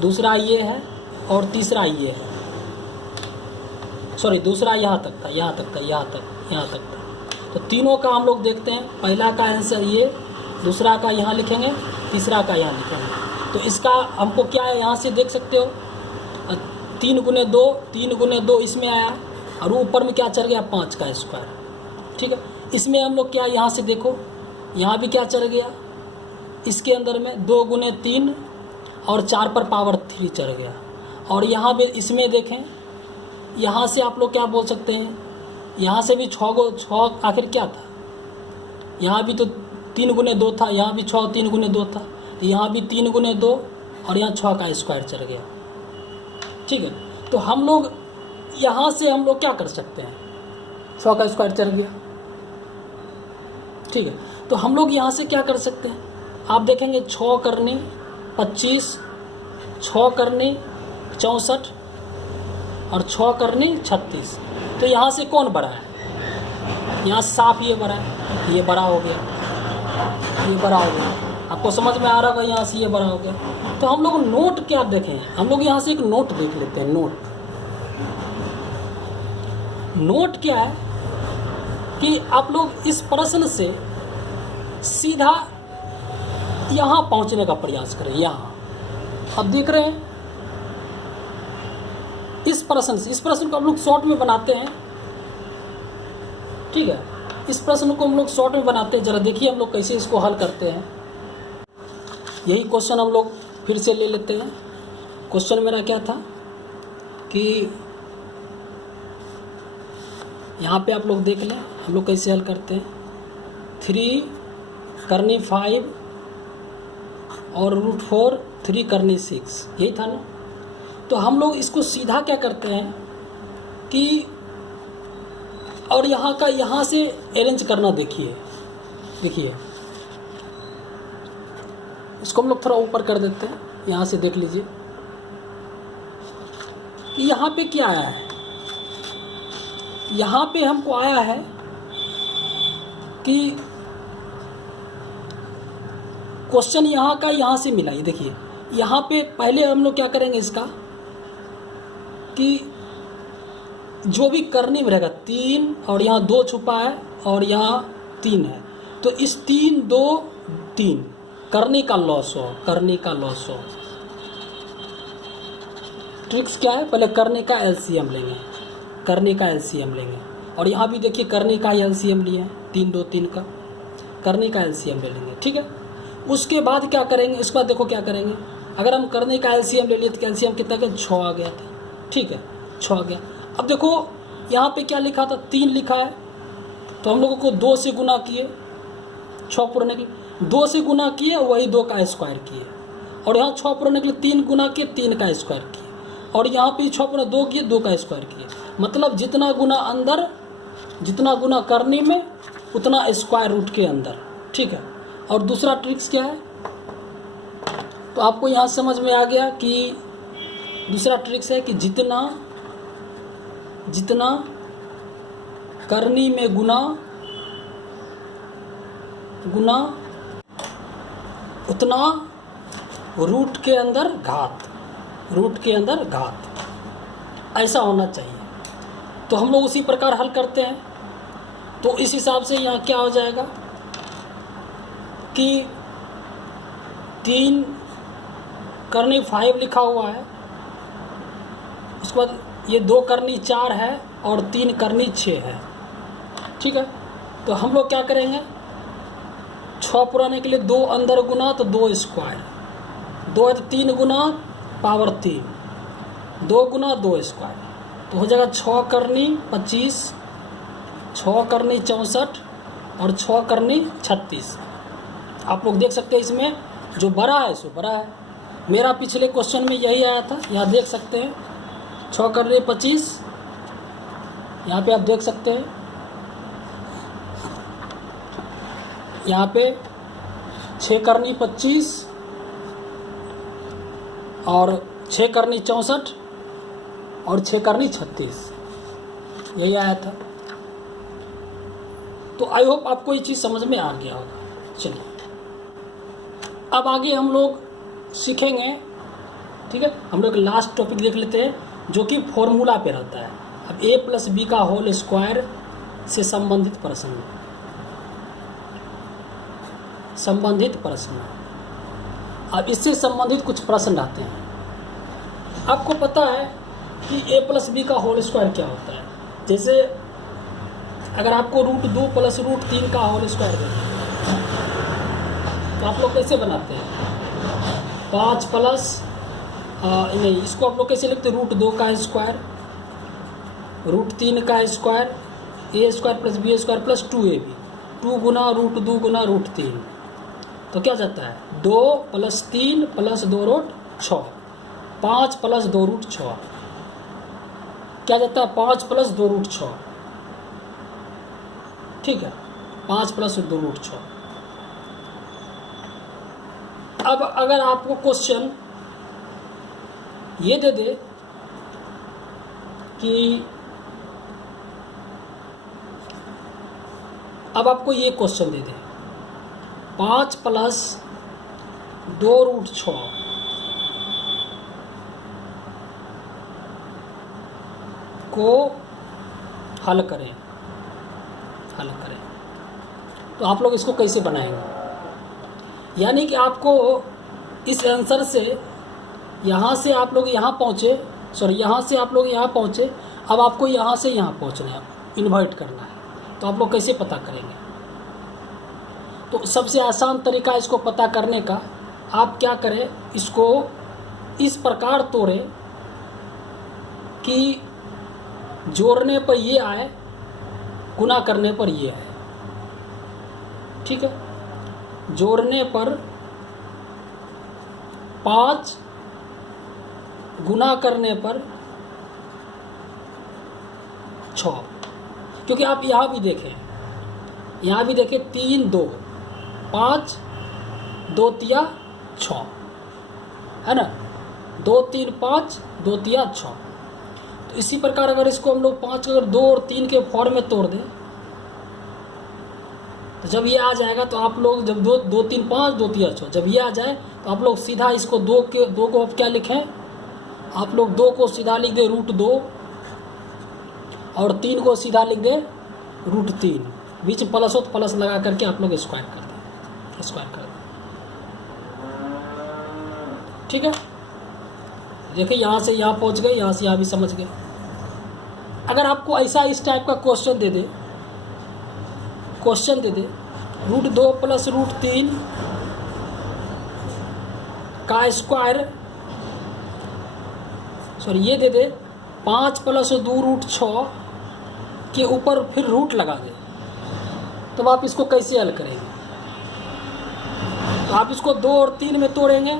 दूसरा ये है, और तीसरा ये है। सॉरी, दूसरा यहाँ तक था, यहाँ तक था। तो तीनों का हम लोग देखते हैं। पहला का आंसर ये, दूसरा का यहाँ लिखेंगे, तीसरा का यहाँ लिखेंगे। तो इसका हमको क्या है, यहाँ से देख सकते हो, 3 × 2 इसमें आया, और ऊपर में क्या चढ़ गया? 5 का स्क्वायर। ठीक है, इसमें हम लोग क्या, यहाँ से देखो, यहाँ भी क्या चढ़ गया? इसके अंदर में 2 × 3 और 4 पर पावर 3 चढ़ गया। और यहाँ भी इसमें देखें, यहाँ से आप लोग क्या बोल सकते हैं? यहाँ से भी 6 आखिर क्या था? यहाँ भी तो 3 × 2 था, यहाँ भी 6 3 × 2 था, तो यहाँ भी 3 × 2 और यहाँ 6 का स्क्वायर चढ़ गया। ठीक है, तो हम लोग यहाँ से हम लोग क्या कर सकते हैं? 6 का स्क्वायर चढ़ गया। ठीक है, तो हम लोग यहाँ से क्या कर सकते हैं? आप देखेंगे 6 करनी 25, 6 करनी 64 और 6 करनी 36। तो यहाँ से कौन बड़ा है? यहाँ साफ ये बड़ा है, ये बड़ा हो गया, ये बड़ा हो गया। आपको समझ में आ रहा होगा, यहाँ से ये बड़ा हो गया। तो हम लोग नोट क्या देखें? हम लोग यहाँ से एक नोट देख लेते हैं। नोट क्या है कि आप लोग इस प्रश्न से सीधा यहाँ पहुँचने का प्रयास करें। यहाँ अब देख रहे हैं, इस प्रश्न को हम लोग शॉर्ट में बनाते हैं। ठीक है, इस प्रश्न को हम लोग शॉर्ट में बनाते हैं। जरा देखिए हम लोग कैसे इसको हल करते हैं। यही क्वेश्चन हम लोग फिर से ले लेते हैं। क्वेश्चन मेरा क्या था कि यहाँ पे आप लोग देख लें हम लोग कैसे हल करते हैं। 3 करनी 5 और √4, 3 करनी 6, यही था ना। तो हम लोग इसको सीधा क्या करते हैं कि, और यहाँ का यहाँ से अरेंज करना देखिए, इसको हम लोग थोड़ा ऊपर कर देते हैं। यहाँ से देख लीजिए कि यहाँ पे क्या आया है। यहाँ पे हमको आया है कि क्वेश्चन यहाँ का यहाँ से मिला। ये देखिए यहाँ पे पहले हम लोग क्या करेंगे इसका कि जो भी करनी में रहेगा 3 और यहाँ 2 छुपा है और यहाँ 3 है, तो इस 3 2 3 करनी का लॉस हो, करनी का लॉस हो। ट्रिक्स क्या है, पहले करने का एलसीएम लेंगे, करने का एलसीएम लेंगे। और यहाँ भी देखिए करने का ही एलसीएम लिए हैं, 3 2 3 का करने का एलसीएम ले लेंगे, ठीक है। उसके बाद क्या करेंगे, इसके बाद देखो क्या करेंगे, अगर हम करने का एलसीएम ले लिए तो एलसीएम कितना गया, 6 आ गया था, ठीक है, 6 आ गया। अब देखो यहाँ पे क्या लिखा था, 3 लिखा है, तो हम लोगों को 2 से गुना किए 6 पुराने के लिए, 2 से गुना किए वही 2 का स्क्वायर किए, और यहाँ 6 पुराने के लिए 3 गुना किए 3 का स्क्वायर किए, और यहाँ पे 6 पुराने 2 किए 2 का स्क्वायर किए। मतलब जितना गुना अंदर, जितना गुना करने में उतना स्क्वायर रूट के अंदर, ठीक है। और दूसरा ट्रिक्स क्या है, तो आपको यहाँ समझ में आ गया कि दूसरा ट्रिक्स है कि जितना जितना करनी में गुना गुना उतना रूट के अंदर घात, रूट के अंदर घात, ऐसा होना चाहिए। तो हम लोग उसी प्रकार हल करते हैं। तो इस हिसाब से यहाँ क्या हो जाएगा कि 3 करनी 5 लिखा हुआ है, उसके बाद ये 2 करनी 4 है और 3 करनी 6 है, ठीक है। तो हम लोग क्या करेंगे, 6 पुराने के लिए 2 अंदर गुना तो 2 स्क्वायर, 2 है तो 3 गुना पावर 3, 2 गुना 2 स्क्वायर, तो हो जाएगा 6 करनी 25, 6 करनी 64 और 6 करनी 36। आप लोग देख सकते हैं इसमें जो बड़ा है सो बड़ा है, मेरा पिछले क्वेश्चन में यही आया था, यहाँ देख सकते हैं 6 करनी 25, यहाँ पे आप देख सकते हैं, यहाँ पे 6 करनी 25 और 6 करनी 64 और 6 करनी 36, यही आया था। तो आई होप आपको ये चीज़ समझ में आ गया होगा। चलिए अब आगे हम लोग सीखेंगे, ठीक है। हम लोग लास्ट टॉपिक देख लेते हैं जो कि फॉर्मूला पे रहता है। अब a प्लस बी का होल स्क्वायर से संबंधित प्रश्न, संबंधित प्रश्न, अब इससे संबंधित कुछ प्रश्न आते हैं। आपको पता है कि a प्लस बी का होल स्क्वायर क्या होता है। जैसे अगर आपको √2 प्लस √3 का होल स्क्वायर दें तो आप लोग कैसे बनाते हैं, 5 प्लस नहीं, इसको आप लोग कैसे लिखते हैं, √2 का स्क्वायर, √3 का square, a square plus b square plus 2ab, 2 गुना √2 गुना √3, तो क्या जाता है 2 plus 3 plus 2 root 6, 5 plus 2 root 6, क्या जाता है 5 प्लस 2 रूट 6, ठीक है, 5 प्लस 2 रूट 6। अब अगर आपको क्वेश्चन ये दे दे कि अब आपको ये क्वेश्चन दे दे 5 प्लस 2 रूट 6 को हल करें, हल करें, तो आप लोग इसको कैसे बनाएंगे। यानी कि आपको इस आंसर से यहाँ से आप लोग यहाँ पहुँचे, सॉरी यहाँ से आप लोग यहाँ पहुँचे, अब आपको यहाँ से यहाँ पहुँचना है, इन्वर्ट करना है, तो आप लोग कैसे पता करेंगे। तो सबसे आसान तरीका इसको पता करने का, आप क्या करें, इसको इस प्रकार तोड़ें कि जोड़ने पर ये आए, गुना करने पर ये आए, ठीक है। जोड़ने पर 5, गुना करने पर 6, क्योंकि आप यहाँ भी देखें, यहाँ भी देखें 3 2 5 2 तिया 6 है ना, 2 3 5 2 तिया 6। तो इसी प्रकार अगर इसको हम लोग 5 अगर 2 और 3 के फॉर्म में तोड़ दें तो जब ये आ जाएगा तो आप लोग जब 2 2 3 5 2 3 6 जब ये आ जाए तो आप लोग सीधा इसको 2 को अब क्या लिखें, आप लोग 2 को सीधा लिख दे √2 और 3 को सीधा लिख दे √3, बीच में प्लस हो तो प्लस लगा करके आप लोग स्क्वायर कर दें, स्क्वायर कर दें। ठीक है, देखिए यहाँ से यहाँ पहुँच गए, यहाँ से यहाँ भी समझ गए। अगर आपको ऐसा इस टाइप का क्वेश्चन दे दे √2 प्लस √3 का स्क्वायर, सॉरी ये दे दे 5 प्लस 2 √6 के ऊपर फिर रूट लगा दे, तो आप इसको कैसे हल करेंगे? तो आप इसको 2 और 3 में तोड़ेंगे,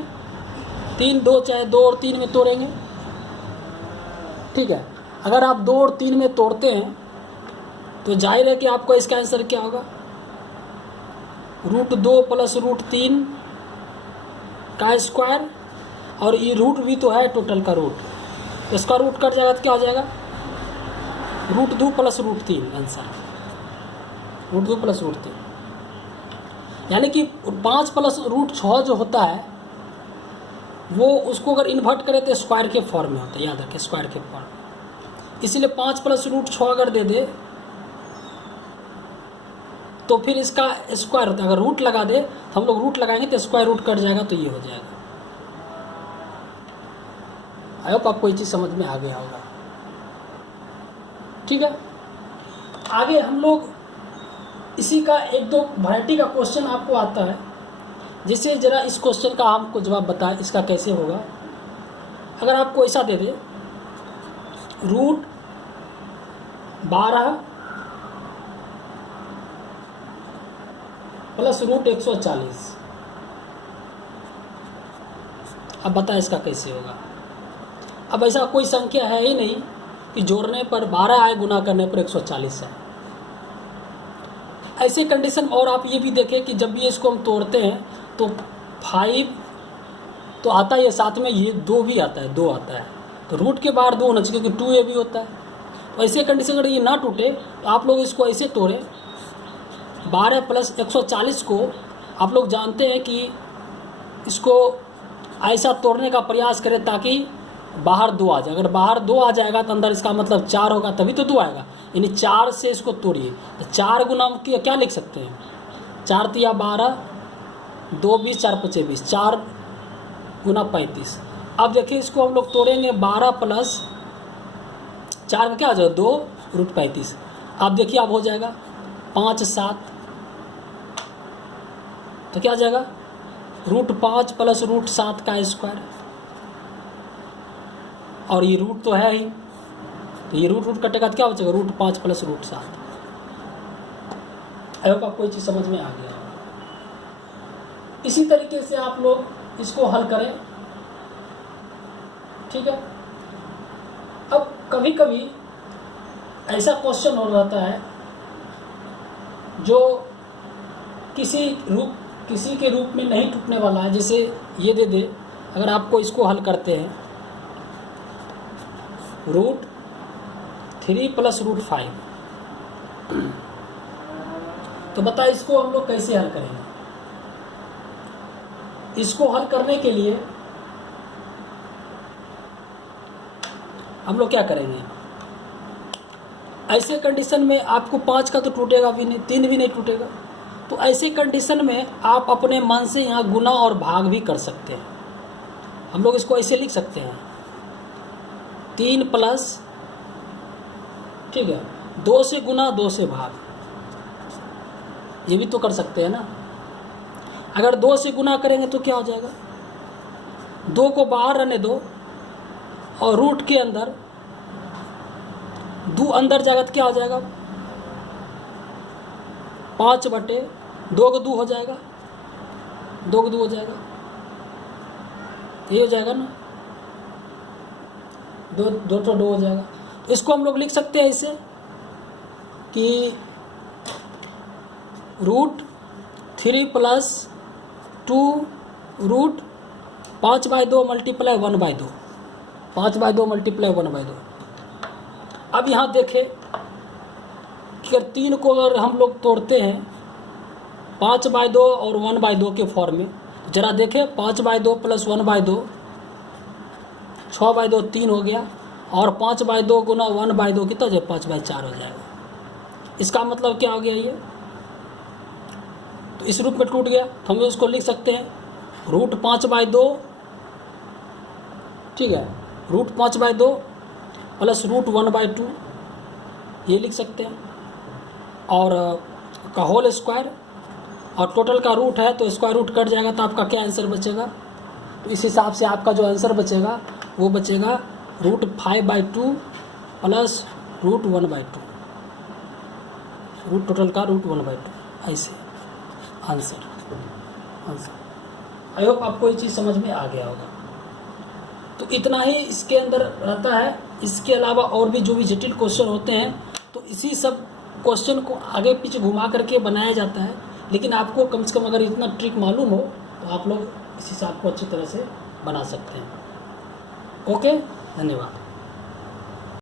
3 2 चाहे 2 और 3 में तोड़ेंगे। ठीक है, अगर आप 2 और 3 में तोड़ते हैं तो जाहिर है कि आपको इसका आंसर क्या होगा, √2 प्लस √3 का स्क्वायर, और ये रूट भी तो है टोटल का रूट, तो इसका रूट कट जाएगा तो क्या हो जाएगा, √2 प्लस √3 आंसर, √2 प्लस √3। यानी कि 5 प्लस √6 जो होता है वो उसको अगर इन्वर्ट करें तो स्क्वायर के फॉर्म में होता है, याद रखें स्क्वायर के फॉर्म में। इसलिए 5 प्लस √6 अगर दे दे तो फिर इसका स्क्वायर होता है, अगर रूट लगा दे तो हम लोग रूट लगाएंगे तो स्क्वायर रूट कट जाएगा, तो ये हो जाएगा। आई होप आपको ये चीज़ समझ में आ गया होगा। ठीक है, आगे हम लोग इसी का 1-2 वैरायटी का क्वेश्चन आपको आता है, जिससे ज़रा इस क्वेश्चन का हमको जवाब बताएं इसका कैसे होगा। अगर आपको ऐसा दे दे √12 प्लस √140, अब बताएं इसका कैसे होगा। अब ऐसा कोई संख्या है ही नहीं कि जोड़ने पर 12 आए, गुना करने पर 140 है। ऐसे कंडीशन, और आप ये भी देखें कि जब भी इसको हम तोड़ते हैं तो 5 तो आता है, साथ में ये 2 भी आता है, 2 आता है, तो रूट के बाहर 2 होना चाहिए, क्योंकि 2a भी होता है। तो ऐसे कंडीशन अगर ये ना टूटे तो आप लोग इसको ऐसे तोड़ें, 12 प्लस 140 को आप लोग जानते हैं कि इसको ऐसा तोड़ने का प्रयास करें ताकि बाहर 2 आ जाए। अगर बाहर 2 आ जाएगा तो अंदर इसका मतलब 4 होगा, तभी तो 2 आएगा, यानी 4 से इसको तोड़िए। तो 4 गुना क्या लिख सकते हैं, 4 तिया 12, 2 20, 4 5 20, 4 गुना 35। अब देखिए इसको हम लोग तोड़ेंगे, 12 प्लस 4 का क्या हो जाएगा, 2 √35। अब देखिए अब हो जाएगा 5 7, तो क्या आ जाएगा √5 प्लस √7 का स्क्वायर, और ये रूट तो है ही, तो ये रूट कटेगा तो क्या हो जाएगा, √5 प्लस √7। आई होप आपको ये चीज़ समझ में आ गया। इसी तरीके से आप लोग इसको हल करें। ठीक है, अब कभी कभी ऐसा क्वेश्चन हो जाता है जो किसी के रूप में नहीं टूटने वाला है, जैसे ये दे दे, अगर आपको इसको हल करते हैं √3 प्लस √5, तो बताइए इसको हम लोग कैसे हल करेंगे। इसको हल करने के लिए हम लोग क्या करेंगे, ऐसे कंडीशन में आपको 5 का तो टूटेगा भी नहीं, 3 भी नहीं टूटेगा, तो ऐसे कंडीशन में आप अपने मन से यहाँ गुना और भाग भी कर सकते हैं। हम लोग इसको ऐसे लिख सकते हैं 3 प्लस, ठीक है, 2 से गुना 2 से भाग, ये भी तो कर सकते हैं ना। अगर 2 से गुना करेंगे तो क्या हो जाएगा, 2 को बाहर रहने दो और रूट के अंदर 2 अंदर जाएगा तो क्या हो जाएगा, 5/2 का 2 हो जाएगा, 2 का 2 हो जाएगा, ये हो जाएगा ना, 2 तो 2 हो जाएगा। तो इसको हम लोग लिख सकते हैं ऐसे कि √3 प्लस 2 √5/2 मल्टीप्लाई 1/2, 5/2 मल्टीप्लाई 1/2। अब यहाँ देखें कि अगर 3 को अगर हम लोग तोड़ते हैं 5/2 और 1/2 के फॉर्म में। ज़रा देखें, 5/2 प्लस 1/2 6/2 3 हो गया, और 5/2 गुना 1/2 कितना हो जाए 5/4 हो जाएगा। इसका मतलब क्या हो गया ये, तो इस रूप में टूट गया, तो हम इसको लिख सकते हैं √5/2, ठीक है, √5/2 प्लस √1/2 ये लिख सकते हैं, और का होल स्क्वायर, और टोटल का रूट है तो स्क्वायर रूट कट जाएगा, तो आपका क्या आंसर बचेगा, तो इस हिसाब से आपका जो आंसर बचेगा वो बचेगा √5/2 प्लस √1/2, रूट टोटल का √1/2, ऐसे आंसर। आई होप आपको ये चीज़ समझ में आ गया होगा। तो इतना ही इसके अंदर रहता है। इसके अलावा और भी जो भी जटिल क्वेश्चन होते हैं तो इसी सब क्वेश्चन को आगे पीछे घुमा करके बनाया जाता है, लेकिन आपको कम से कम अगर इतना ट्रिक मालूम हो तो आप लोग इस हिसाब को अच्छी तरह से बना सकते हैं। ओके, धन्यवाद।